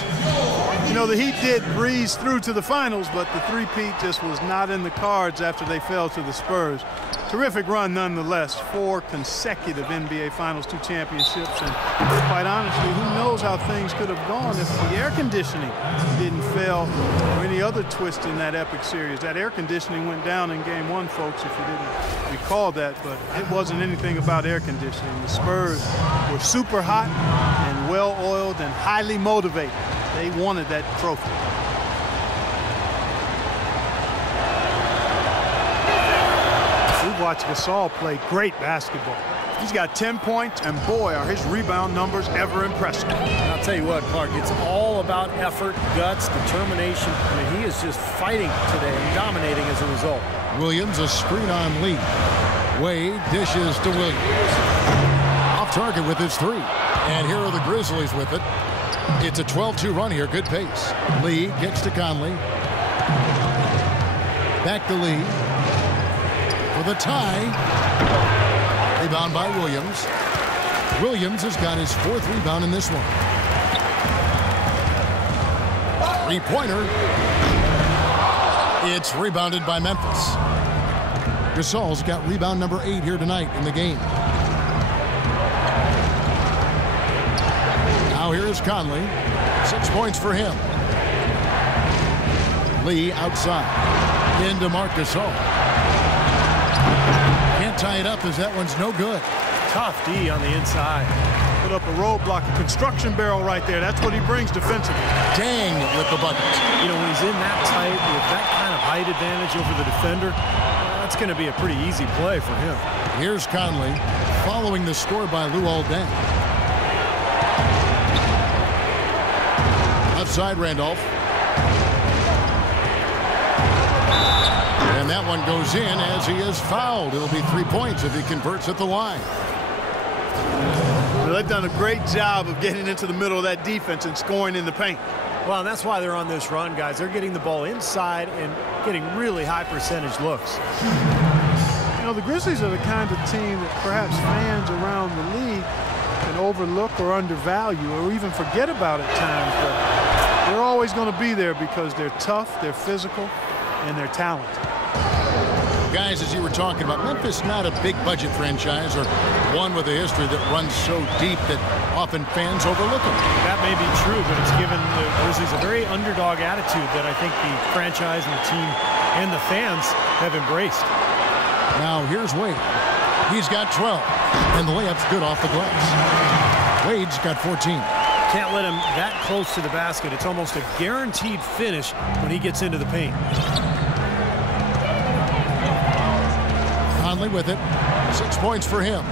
You know, the Heat did breeze through to the finals, but the three-peat just was not in the cards after they fell to the Spurs. Terrific run nonetheless. 4 consecutive NBA Finals 2 championships, and quite honestly, who knows how things could have gone if the air conditioning didn't fail or any other twist in that epic series. That air conditioning went down in Game 1, folks, if you didn't recall that, but it wasn't anything about air conditioning. The Spurs were super hot and well-oiled and highly motivated. They wanted that trophy. We watched Gasol play great basketball. He's got 10 points, and boy, are his rebound numbers ever impressive. I'll tell you what, Clark, it's all about effort, guts, determination. I mean, he is just fighting today and dominating as a result. Williams, a screen on Lee. Wade dishes to Williams. Off target with his 3. And here are the Grizzlies with it. It's a 12-2 run here. Good pace. Lee gets to Conley. Back to Lee. For the tie. Rebound by Williams. Williams has got his 4th rebound in this one. 3-pointer. It's rebounded by Memphis. Gasol's got rebound number 8 here tonight in the game. Now here's Conley. 6 points for him. Lee outside. Into Marc Gasol. Can't tie it up as that one's no good. Tough D on the inside. Put up a roadblock, a construction barrel right there. That's what he brings defensively. Dang with the bucket. You know, when he's in that tight with that kind of height advantage over the defender, that's going to be a pretty easy play for him. Here's Conley following the score by Luol Deng. Left side, Randolph. And that one goes in as he is fouled. It'll be 3 points if he converts at the line. Well, they've done a great job of getting into the middle of that defense and scoring in the paint. Well, and that's why they're on this run, guys. They're getting the ball inside and getting really high percentage looks. You know, the Grizzlies are the kind of team that perhaps fans around the league can overlook or undervalue or even forget about at times, but they're always going to be there because they're tough, they're physical, and they're talented. Guys, as you were talking about, Memphis not a big budget franchise or one with a history that runs so deep that often fans overlook them. That may be true, but it's given the Grizzlies a very underdog attitude that I think the franchise and the team and the fans have embraced. Now here's Wade. He's got 12, and the layup's good off the glass. Wade's got 14. Can't let him that close to the basket. It's almost a guaranteed finish when he gets into the paint. Conley with it. 6 points for him.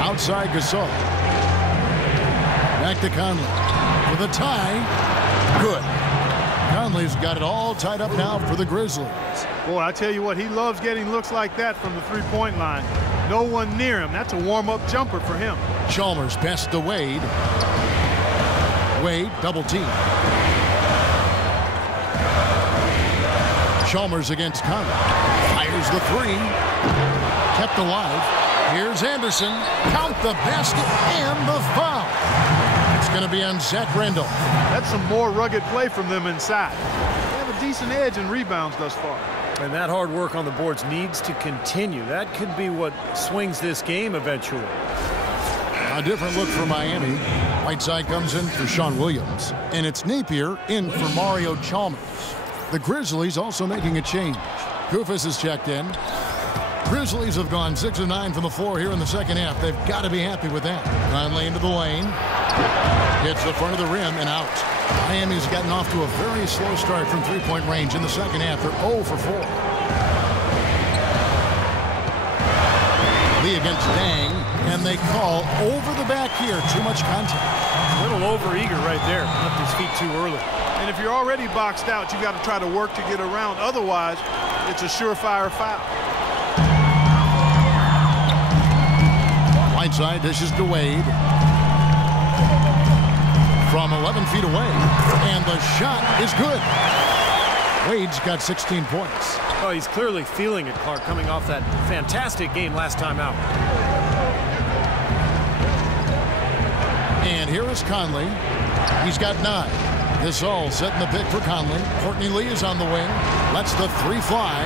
Outside Gasol. Back to Conley. With a tie. Good. Conley's got it all tied up now for the Grizzlies. Boy, I tell you what, he loves getting looks like that from the three-point line. No one near him. That's a warm-up jumper for him. Chalmers pass to Wade. Wade double team. Chalmers against Conley. Fires the three. Kept alive. Here's Anderson. Count the basket and the foul. It's going to be on Zach Randall. That's some more rugged play from them inside. They have a decent edge in rebounds thus far. And that hard work on the boards needs to continue. That could be what swings this game eventually. A different look for Miami. Whiteside comes in for Sean Williams. And it's Napier in for Mario Chalmers. The Grizzlies also making a change. Koufos is checked in. Grizzlies have gone 6 of 9 from the floor here in the second half. They've got to be happy with that. Conley into the lane. Hits the front of the rim and out. Miami's gotten off to a very slow start from three-point range in the second half. They're 0 for 4. Lee against Dang, and they call over the back here. Too much contact. A little over-eager right there. Left his feet too early. And if you're already boxed out, you got to try to work to get around. Otherwise, it's a surefire foul. Whiteside dishes to Wade. From 11 feet away. And the shot is good. Wade's got 16 points. Oh, he's clearly feeling it, Clark, coming off that fantastic game last time out. And here is Conley. He's got 9. Gasol setting the pick for Conley. Courtney Lee is on the wing. Lets the three fly.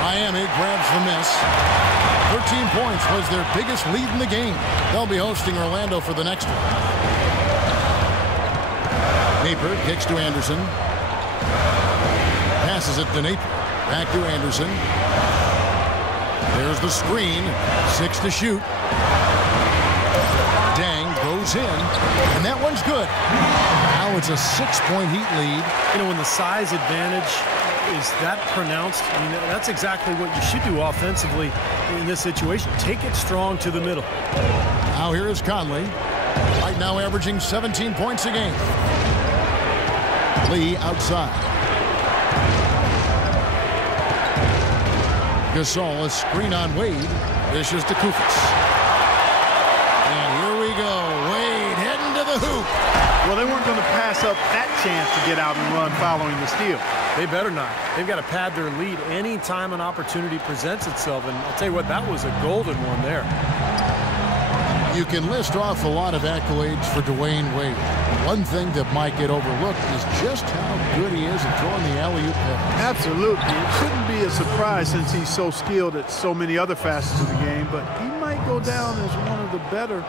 Miami grabs the miss. 13 points was their biggest lead in the game. They'll be hosting Orlando for the next one. Napier kicks to Anderson. Passes it to Napier. Back to Anderson. There's the screen. 6 to shoot. Dang goes in. And that one's good. Now it's a 6-point Heat lead. You know, when the size advantage is that pronounced, I mean, that's exactly what you should do offensively in this situation. Take it strong to the middle. Now here is Conley. Right now averaging 17 points a game. Lee outside. Gasol, a screen on Wade. Dishes to Koufos. And here we go. Wade heading to the hoop. Well, they weren't going to pass up that chance to get out and run following the steal. They better not. They've got to pad their lead any time an opportunity presents itself. And I'll tell you what, that was a golden one there. You can list off a lot of accolades for Dwayne Wade. One thing that might get overlooked is just how good he is at throwing the alley-oop pass. Absolutely. It shouldn't be a surprise since he's so skilled at so many other facets of the game, but he might go down as one of the better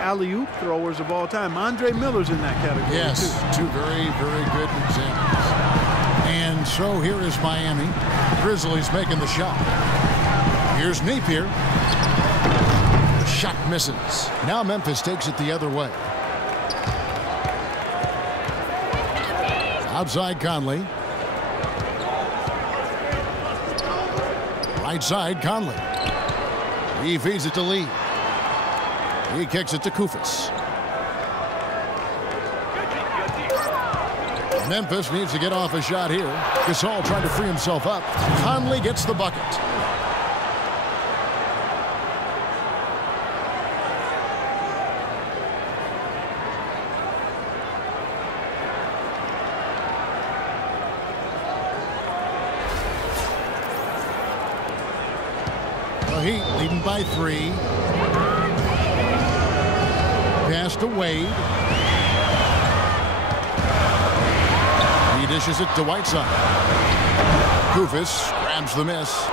alley-oop throwers of all time. Andre Miller's in that category, yes, too. Two very, very good examples. And so here is Miami. Grizzlies making the shot. Here's Napier. The shot misses. Now Memphis takes it the other way. Outside Conley. Right side Conley. He feeds it to Lee. He kicks it to Koufos. Memphis needs to get off a shot here. Gasol trying to free himself up. Conley gets the bucket. The Heat leading by 3. pass to Wade. He dishes it to Whiteside. Koufos grabs the miss.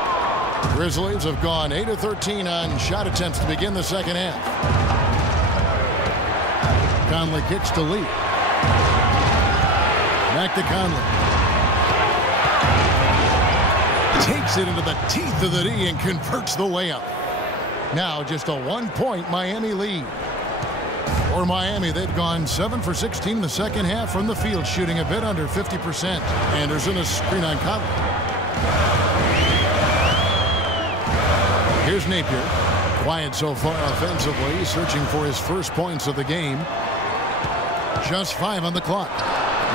Grizzlies have gone 8 of 13 on shot attempts to begin the second half. Conley kicks to Lee. Back to Conley. Takes it into the teeth of the D and converts the layup. Now just a 1-point Miami lead. For Miami, they've gone 7 for 16 in the second half from the field, shooting a bit under 50%. Anderson, a screen on Conley. Here's Napier. Quiet so far offensively, searching for his first points of the game. Just 5 on the clock.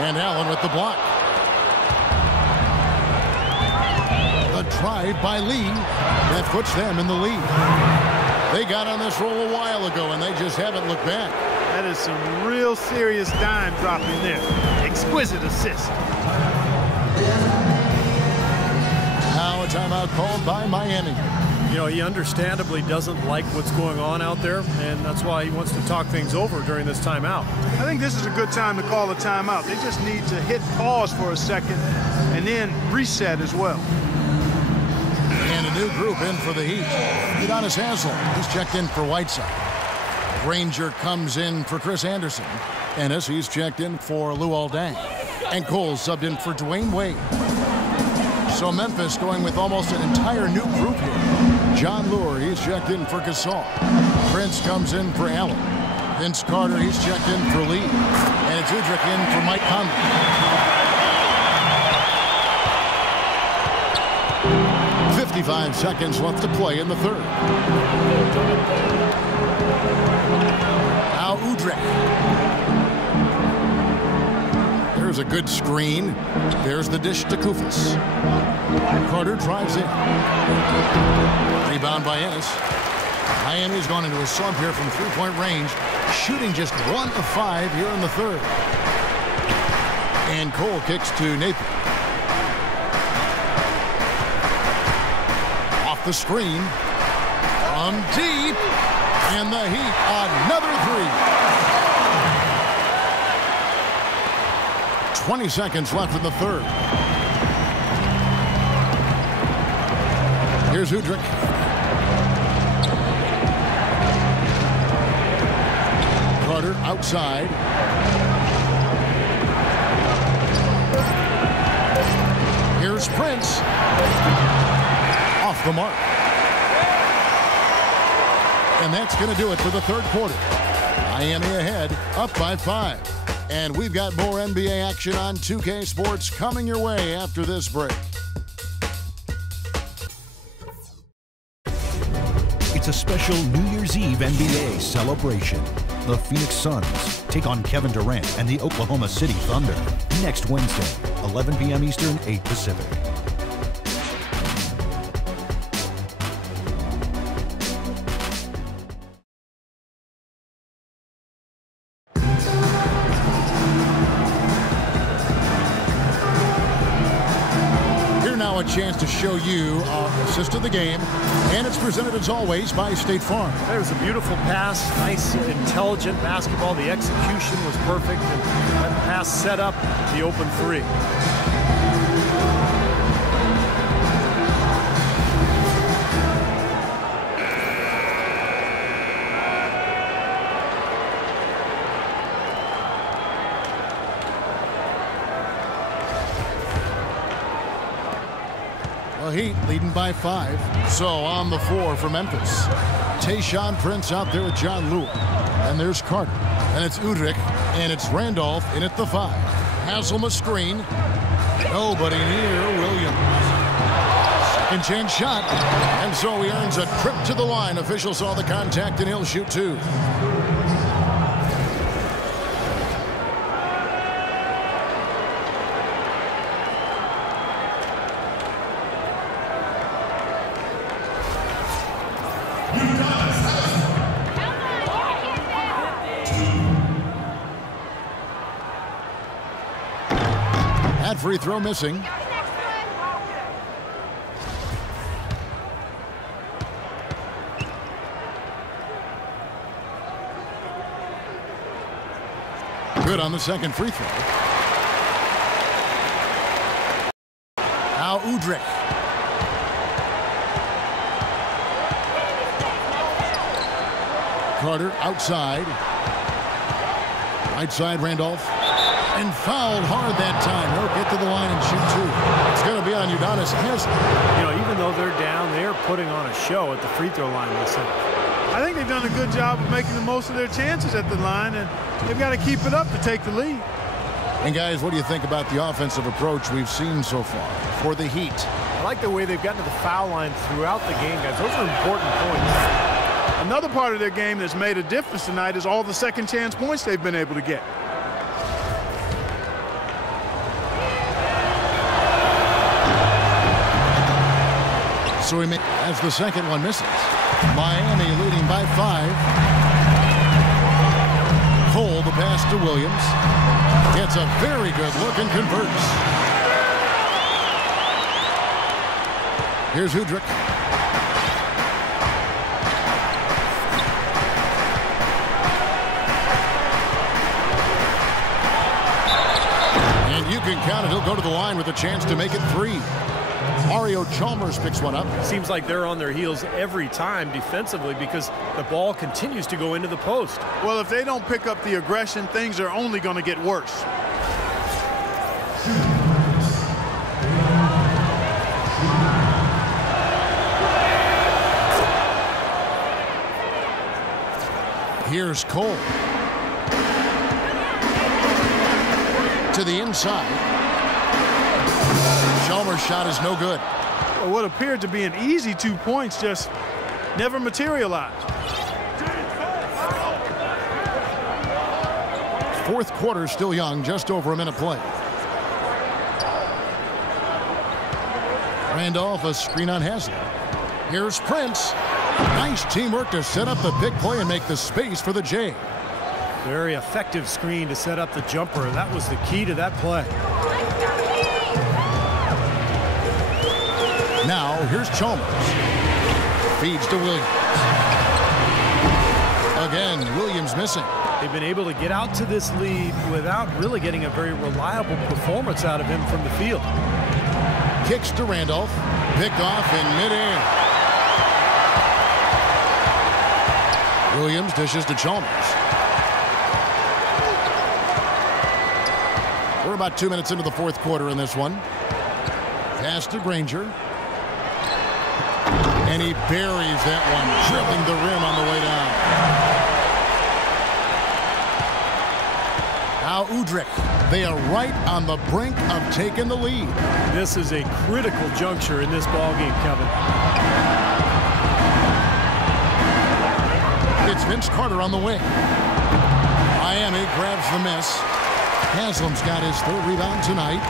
And Allen with the block. The drive by Lee. That puts them in the lead. They got on this roll a while ago, and they just haven't looked back. That is some real serious dime dropping there. Exquisite assist. Now a timeout called by Miami. You know, he understandably doesn't like what's going on out there, and that's why he wants to talk things over during this timeout. I think this is a good time to call a timeout. They just need to hit pause for a second and then reset as well. And a new group in for the Heat. Udonis Haslem, he's checked in for Whiteside. Granger comes in for Chris Anderson. Ennis, he's checked in for Luol Deng. And Cole subbed in for Dwayne Wade. So Memphis going with almost an entire new group here. John Lure, he's checked in for Gasol. Prince comes in for Allen. Vince Carter, he's checked in for Lee. And it's Udrich in for Mike Conley. .55 seconds left to play in the third. Now Udrich. There's a good screen. There's the dish to Koufos. Carter drives in. Rebound by Ennis. Miami's gone into a slump here from three-point range, shooting just 1 of 5 here in the third. And Cole kicks to Napier. Off the screen. From deep. And the Heat, another three. 20 seconds left in the third. Here's Udrich. Carter outside. Here's Prince. Off the mark. And that's going to do it for the third quarter. Miami ahead, up by 5. And we've got more NBA action on 2K Sports coming your way after this break. It's a special New Year's Eve NBA celebration. The Phoenix Suns take on Kevin Durant and the Oklahoma City Thunder next Wednesday, 11 p.m. Eastern, 8 Pacific. A chance to show you our assist of the game, and it's presented as always by State Farm. There's a beautiful pass, nice, intelligent basketball. The execution was perfect, and that pass set up the open three. Heat leading by 5. So on the floor for Memphis. Tayshaun Prince out there with John Lure. And there's Carter. And it's Udrich. And it's Randolph in at the 5. Haslem a screen. Nobody near Williams. Second chance shot. And so he earns a trip to the line. Official saw the contact and he'll shoot 2. Free throw missing. Good on the second free throw. Now Udrih. Carter outside. Right side, Randolph. And fouled hard that time. He'll get to the line and shoot two. It's going to be on Udonis Haslem. You know, even though they're down, they're putting on a show at the free throw line this time. I think they've done a good job of making the most of their chances at the line, and they've got to keep it up to take the lead. And guys, what do you think about the offensive approach we've seen so far for the Heat? I like the way they've gotten to the foul line throughout the game, guys. Those are important points. Another part of their game that's made a difference tonight is all the second chance points they've been able to get. So he as the second one misses. Miami leading by 5. Cole, the pass to Williams. Gets a very good look and converts. Here's Udrih. And you can count it. He'll go to the line with a chance to make it 3. Mario Chalmers picks one up. Seems like they're on their heels every time defensively because the ball continues to go into the post. Well, if they don't pick up the aggression, things are only going to get worse. Here's Cole. To the inside. Chalmers' shot is no good. Well, what appeared to be an easy 2 points just never materialized. Fourth quarter still young, just over a minute play. Randolph, a screen on Haslem. Here's Prince. Nice teamwork to set up the big play and make the space for the J. Very effective screen to set up the jumper. That was the key to that play. Now, here's Chalmers. Feeds to Williams. Again, Williams missing. They've been able to get out to this lead without really getting a very reliable performance out of him from the field. Kicks to Randolph. Picked off in midair. Williams dishes to Chalmers. We're about 2 minutes into the fourth quarter in this one. Pass to Granger. And he buries that one, dribbling the rim on the way down. Now Udrih. They are right on the brink of taking the lead. This is a critical juncture in this ball game, Kevin. It's Vince Carter on the wing. Miami grabs the miss. Haslam's got his third rebound tonight.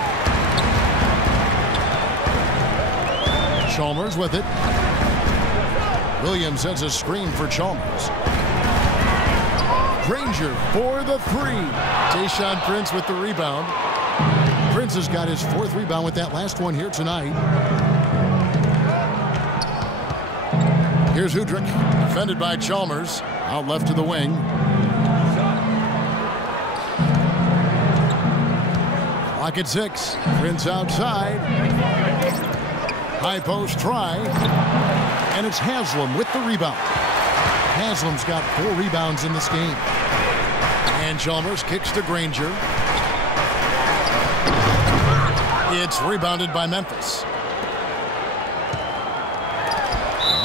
Chalmers with it. Williams sets a screen for Chalmers. Granger for the 3. Tayshaun Prince with the rebound. Prince has got his 4th rebound with that last one here tonight. Here's Udrih, defended by Chalmers. Out left to the wing. Clock at 6. Prince outside. High post try. And it's Haslem with the rebound. Haslam's got 4 rebounds in this game. And Chalmers kicks to Granger. It's rebounded by Memphis.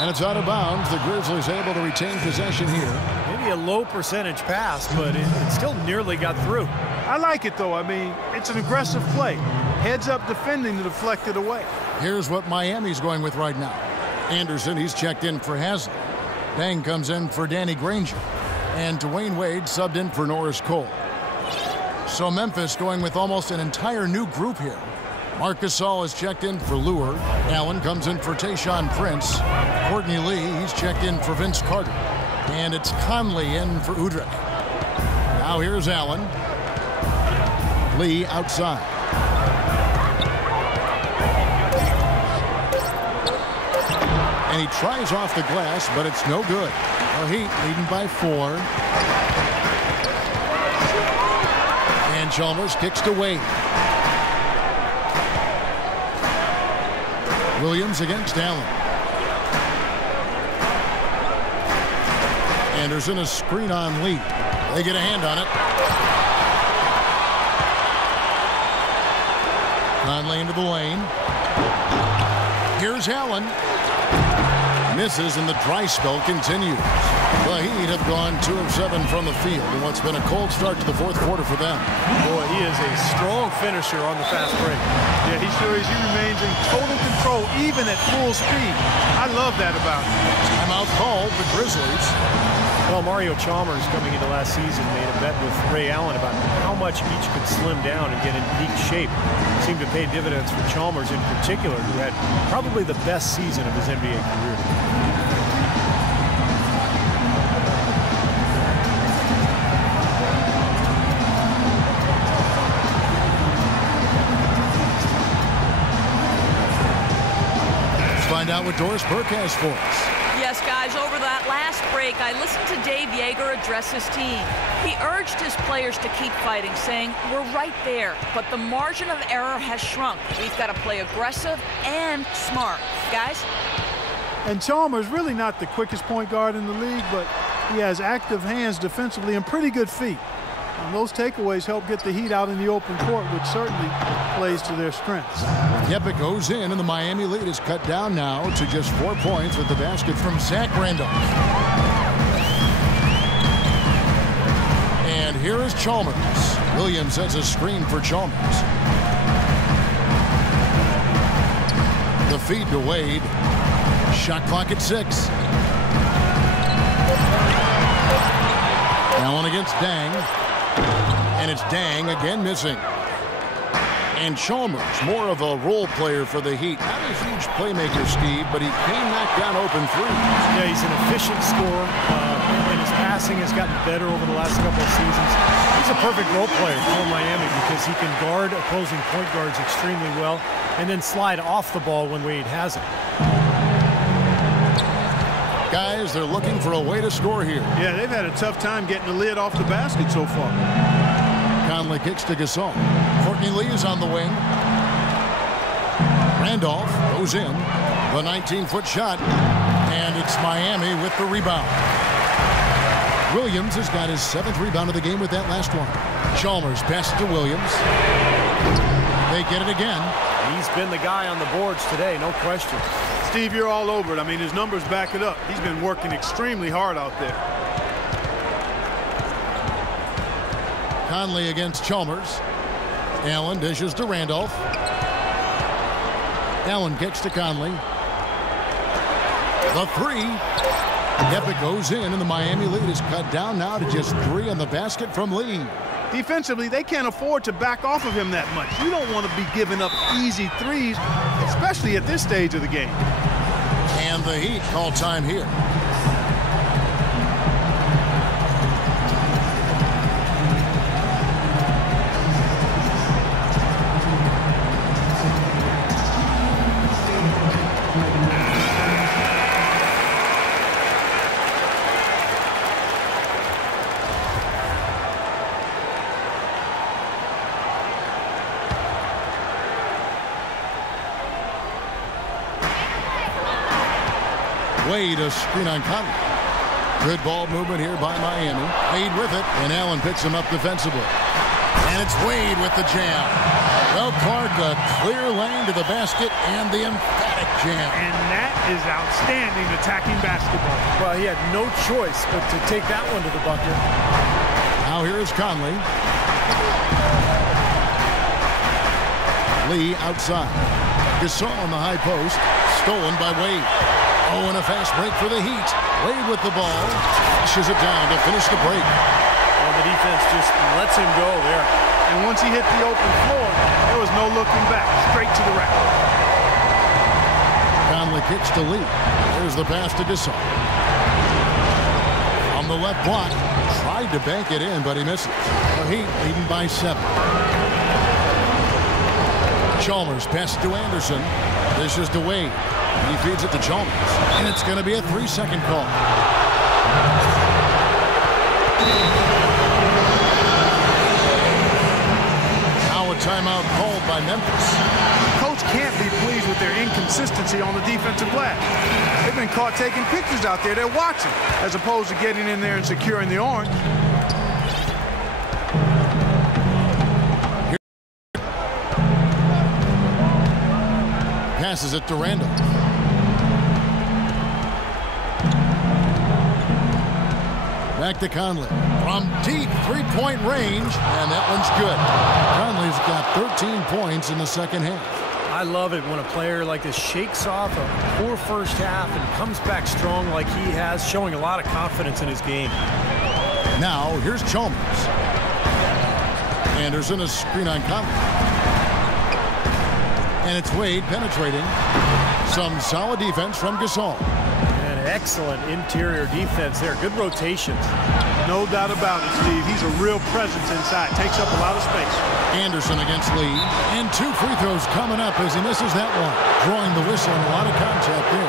And it's out of bounds. The Grizzlies able to retain possession here. Maybe a low percentage pass, but it still nearly got through. I like it, though. I mean, it's an aggressive play. Heads up defending to deflect it away. Here's what Miami's going with right now. Anderson, he's checked in for Haslem. Dang comes in for Danny Granger. And Dwayne Wade subbed in for Norris Cole. So Memphis going with almost an entire new group here. Marc Gasol is checked in for Lure. Allen comes in for Tayshaun Prince. Courtney Lee, he's checked in for Vince Carter. And it's Conley in for Udrih. Now here's Allen. Lee outside. And he tries off the glass, but it's no good. The Heat leading by 4. Chalmers kicks to Wade. Williams against Allen. Anderson, a screen on Lee. They get a hand on it. Conley into the lane. Here's Allen. Misses, and the dry spell continues. The Heat have gone 2 of 7 from the field in what's been a cold start to the fourth quarter for them. Boy, he is a strong finisher on the fast break. Yeah, he sure is. He remains in total control, even at full speed. I love that about him. Timeout called the Grizzlies. Well, Mario Chalmers, coming into last season, made a bet with Ray Allen about how much each could slim down and get in peak shape. It seemed to pay dividends for Chalmers in particular, who had probably the best season of his NBA career. Find out what Doris Burke has for us. Yes, guys, over that last break, I listened to Dave Yeager address his team. He urged his players to keep fighting, saying, we're right there, but the margin of error has shrunk. We've got to play aggressive and smart. Guys? And Chalmers really not the quickest point guard in the league, but he has active hands defensively and pretty good feet. And those takeaways help get the Heat out in the open court, which certainly plays to their strengths. Yep, it goes in, and the Miami lead is cut down now to just 4 points with the basket from Zach Randolph. And here is Chalmers. Williams has a screen for Chalmers. The feed to Wade. Shot clock at 6. Allen against Dang. And it's Dang again missing. And Chalmers, more of a role player for the Heat. Not a huge playmaker, Steve, but he can knock down open threes. Yeah, he's an efficient scorer, and his passing has gotten better over the last couple of seasons. He's a perfect role player for Miami because he can guard opposing point guards extremely well and then slide off the ball when Wade has it. Guys, they're looking for a way to score here. Yeah, they've had a tough time getting the lid off the basket so far. Conley kicks to Gasol. Courtney Lee is on the wing. Randolph goes in. The 19-foot shot. And it's Miami with the rebound. Williams has got his 7th rebound of the game with that last one. Chalmers passes to Williams. They get it again. He's been the guy on the boards today, no question. Steve, you're all over it. I mean, his numbers back it up. He's been working extremely hard out there. Conley against Chalmers. Allen dishes to Randolph. Allen kicks to Conley. The 3. Yep, it goes in, and the Miami lead is cut down now to just 3 on the basket from Lee. Defensively, they can't afford to back off of him that much. You don't want to be giving up easy threes, especially at this stage of the game. And the Heat call time here. Wade, a screen on Conley. Good ball movement here by Miami. Wade with it, and Allen picks him up defensively. And it's Wade with the jam. Well, Clark, a clear lane to the basket and the emphatic jam. And that is outstanding attacking basketball. Well, he had no choice but to take that one to the bucket. Now here is Conley. Lee outside. Gasol on the high post. Stolen by Wade. Oh, and a fast break for the Heat. Wade with the ball. Pushes it down to finish the break. Well, the defense just lets him go there. And once he hit the open floor, there was no looking back. Straight to the rack. Conley kicks to Lee. There's the pass to Gasol. On the left block. Tried to bank it in, but he misses. The Heat leading by 7. Chalmers passes to Anderson. This is to Wade. He feeds it to Chalmers. And it's going to be a 3-second call. timeout called by Memphis. Coach can't be pleased with their inconsistency on the defensive glass. They've been caught taking pictures out there. They're watching, as opposed to getting in there and securing the orange. Passes it to Randall. Back to Conley. From deep three-point range, and that one's good. Conley's got 13 points in the second half. I love it when a player like this shakes off a poor first half and comes back strong like he has, showing a lot of confidence in his game. Now, here's Chalmers. Anderson, a screen on Conley. And it's Wade penetrating. Some solid defense from Gasol. And excellent interior defense there. Good rotations. No doubt about it, Steve. He's a real presence inside. Takes up a lot of space. Anderson against Lee. And 2 free throws coming up as he misses that one. Drawing the whistle and a lot of contact there.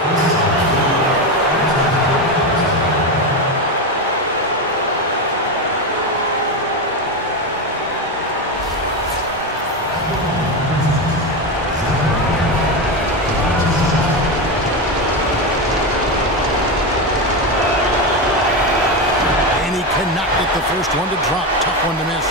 Cannot get the first one to drop. Tough one to miss.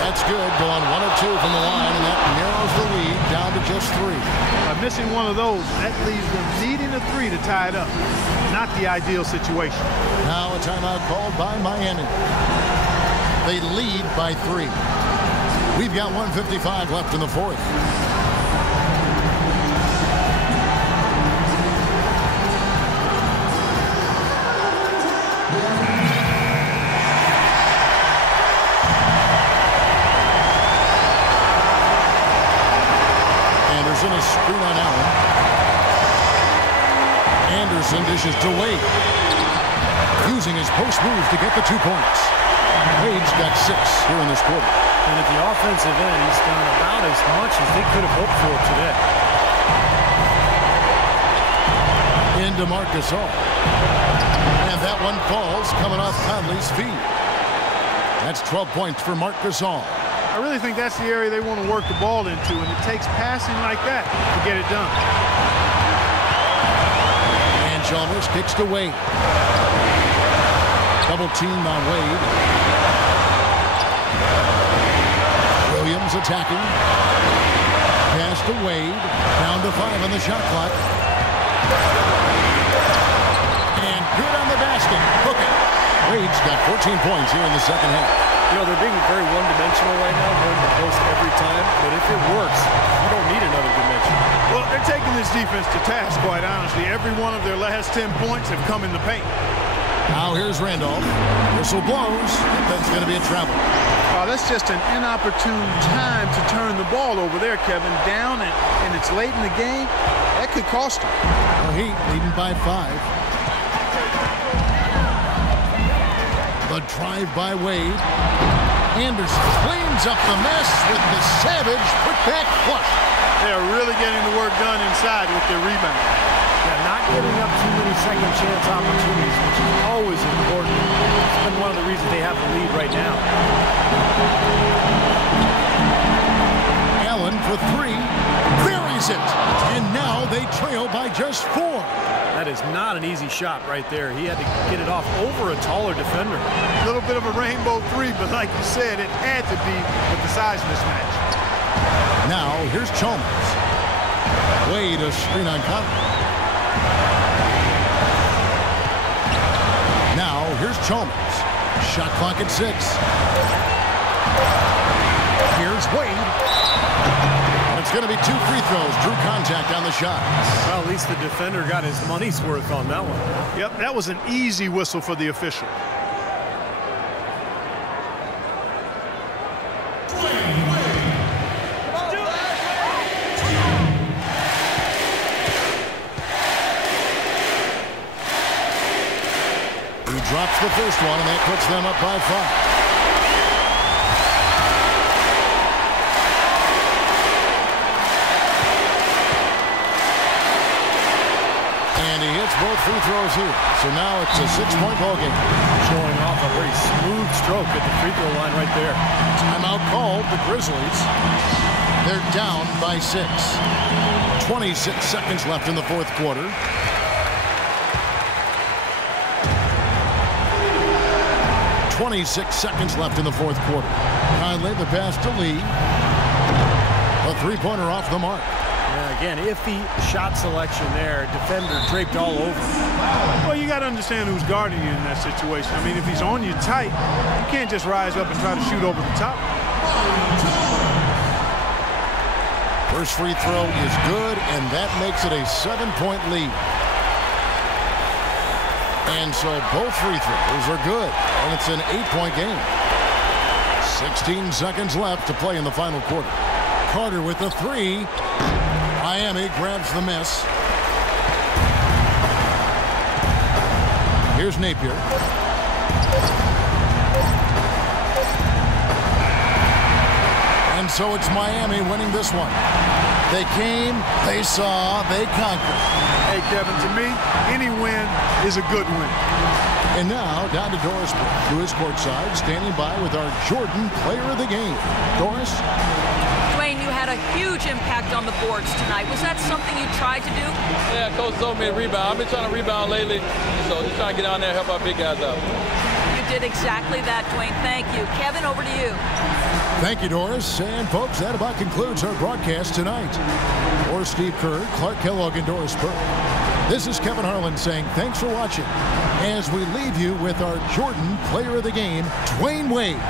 That's good. Going 1 of 2 from the line, and that narrows the lead down to just 3. By missing one of those, that leaves them needing a 3 to tie it up. Not the ideal situation. Now a timeout called by Miami. They lead by 3. We've got 1:55 left in the fourth. Anderson, a screen on Allen. Anderson dishes to Wade. Using his post move to get the 2 points. Wade's got 6 here in this quarter. And at the offensive end, he's done about as much as they could have hoped for today. Into Marc Gasol. And that one falls coming off Conley's feet. That's 12 points for Marc Gasol. I really think that's the area they want to work the ball into, and it takes passing like that to get it done. And Chalmers kicks to Wade. Double team on Wade. Williams attacking. Pass to Wade. Down to 5 on the shot clock. And good on the basket. Hook it. Wade's got 14 points here in the second half. You know, they're being very one-dimensional right now, going to the post every time. But if it works, you don't need another dimension. Well, they're taking this defense to task, quite honestly. Every one of their last 10 points have come in the paint. Now here's Randolph. Whistle blows. That's going to be a travel. Oh, that's just an inopportune time to turn the ball over there, Kevin. Down, and it's late in the game. That could cost them. The Heat leading by 5. The drive by Wade. Anderson cleans up the mess with the savage put-back flush. They're really getting the work done inside with their rebound. Yeah, not giving up too many second chance opportunities, which is always important. It's been one of the reasons they have the lead right now. Allen for 3. Buries it. And now they trail by just 4. That is not an easy shot right there. He had to get it off over a taller defender. A little bit of a rainbow 3, but like you said, it had to be with the size mismatch. Now here's Chalmers. Wade a screen on Conley. Now here's Chalmers. Shot clock at 6. Here's Wade. It's going to be 2 free throws. Drew contact on the shot. Well, at least the defender got his money's worth on that one. Yep, that was an easy whistle for the official. He drops the first one, and that puts them up by 5. both free throws here. So now it's a 6-point ball game. Showing off a very smooth stroke at the free throw line right there. Timeout called. The Grizzlies. They're down by 6. 26 seconds left in the fourth quarter. .26 seconds left in the fourth quarter. Conley, the pass to Lee. A three-pointer off the mark. Yeah, again, iffy shot selection there. Defender draped all over. Well, you got to understand who's guarding you in that situation. I mean, if he's on you tight, you can't just rise up and try to shoot over the top. First free throw is good, and that makes it a 7-point lead. And so both free throws are good, and it's an 8-point game. 16 seconds left to play in the final quarter. Carter with the three. Miami grabs the miss. Here's Napier. And so it's Miami winning this one. They came, they saw, they conquered. Hey, Kevin, to me, any win is a good win. And now, down to Doris to his courtside, standing by with our Jordan player of the game. Doris? Dwayne, you had a huge impact on the boards tonight. Was that something you tried to do? Yeah, Coach told me to rebound. I've been trying to rebound lately, so just trying to get down there and help our big guys out. You did exactly that, Dwayne. Thank you. Kevin, over to you. Thank you, Doris. And, folks, that about concludes our broadcast tonight. For Steve Kerr, Clark Kellogg, and Doris Burke, this is Kevin Harlan saying thanks for watching as we leave you with our Jordan player of the game, Dwayne Wade.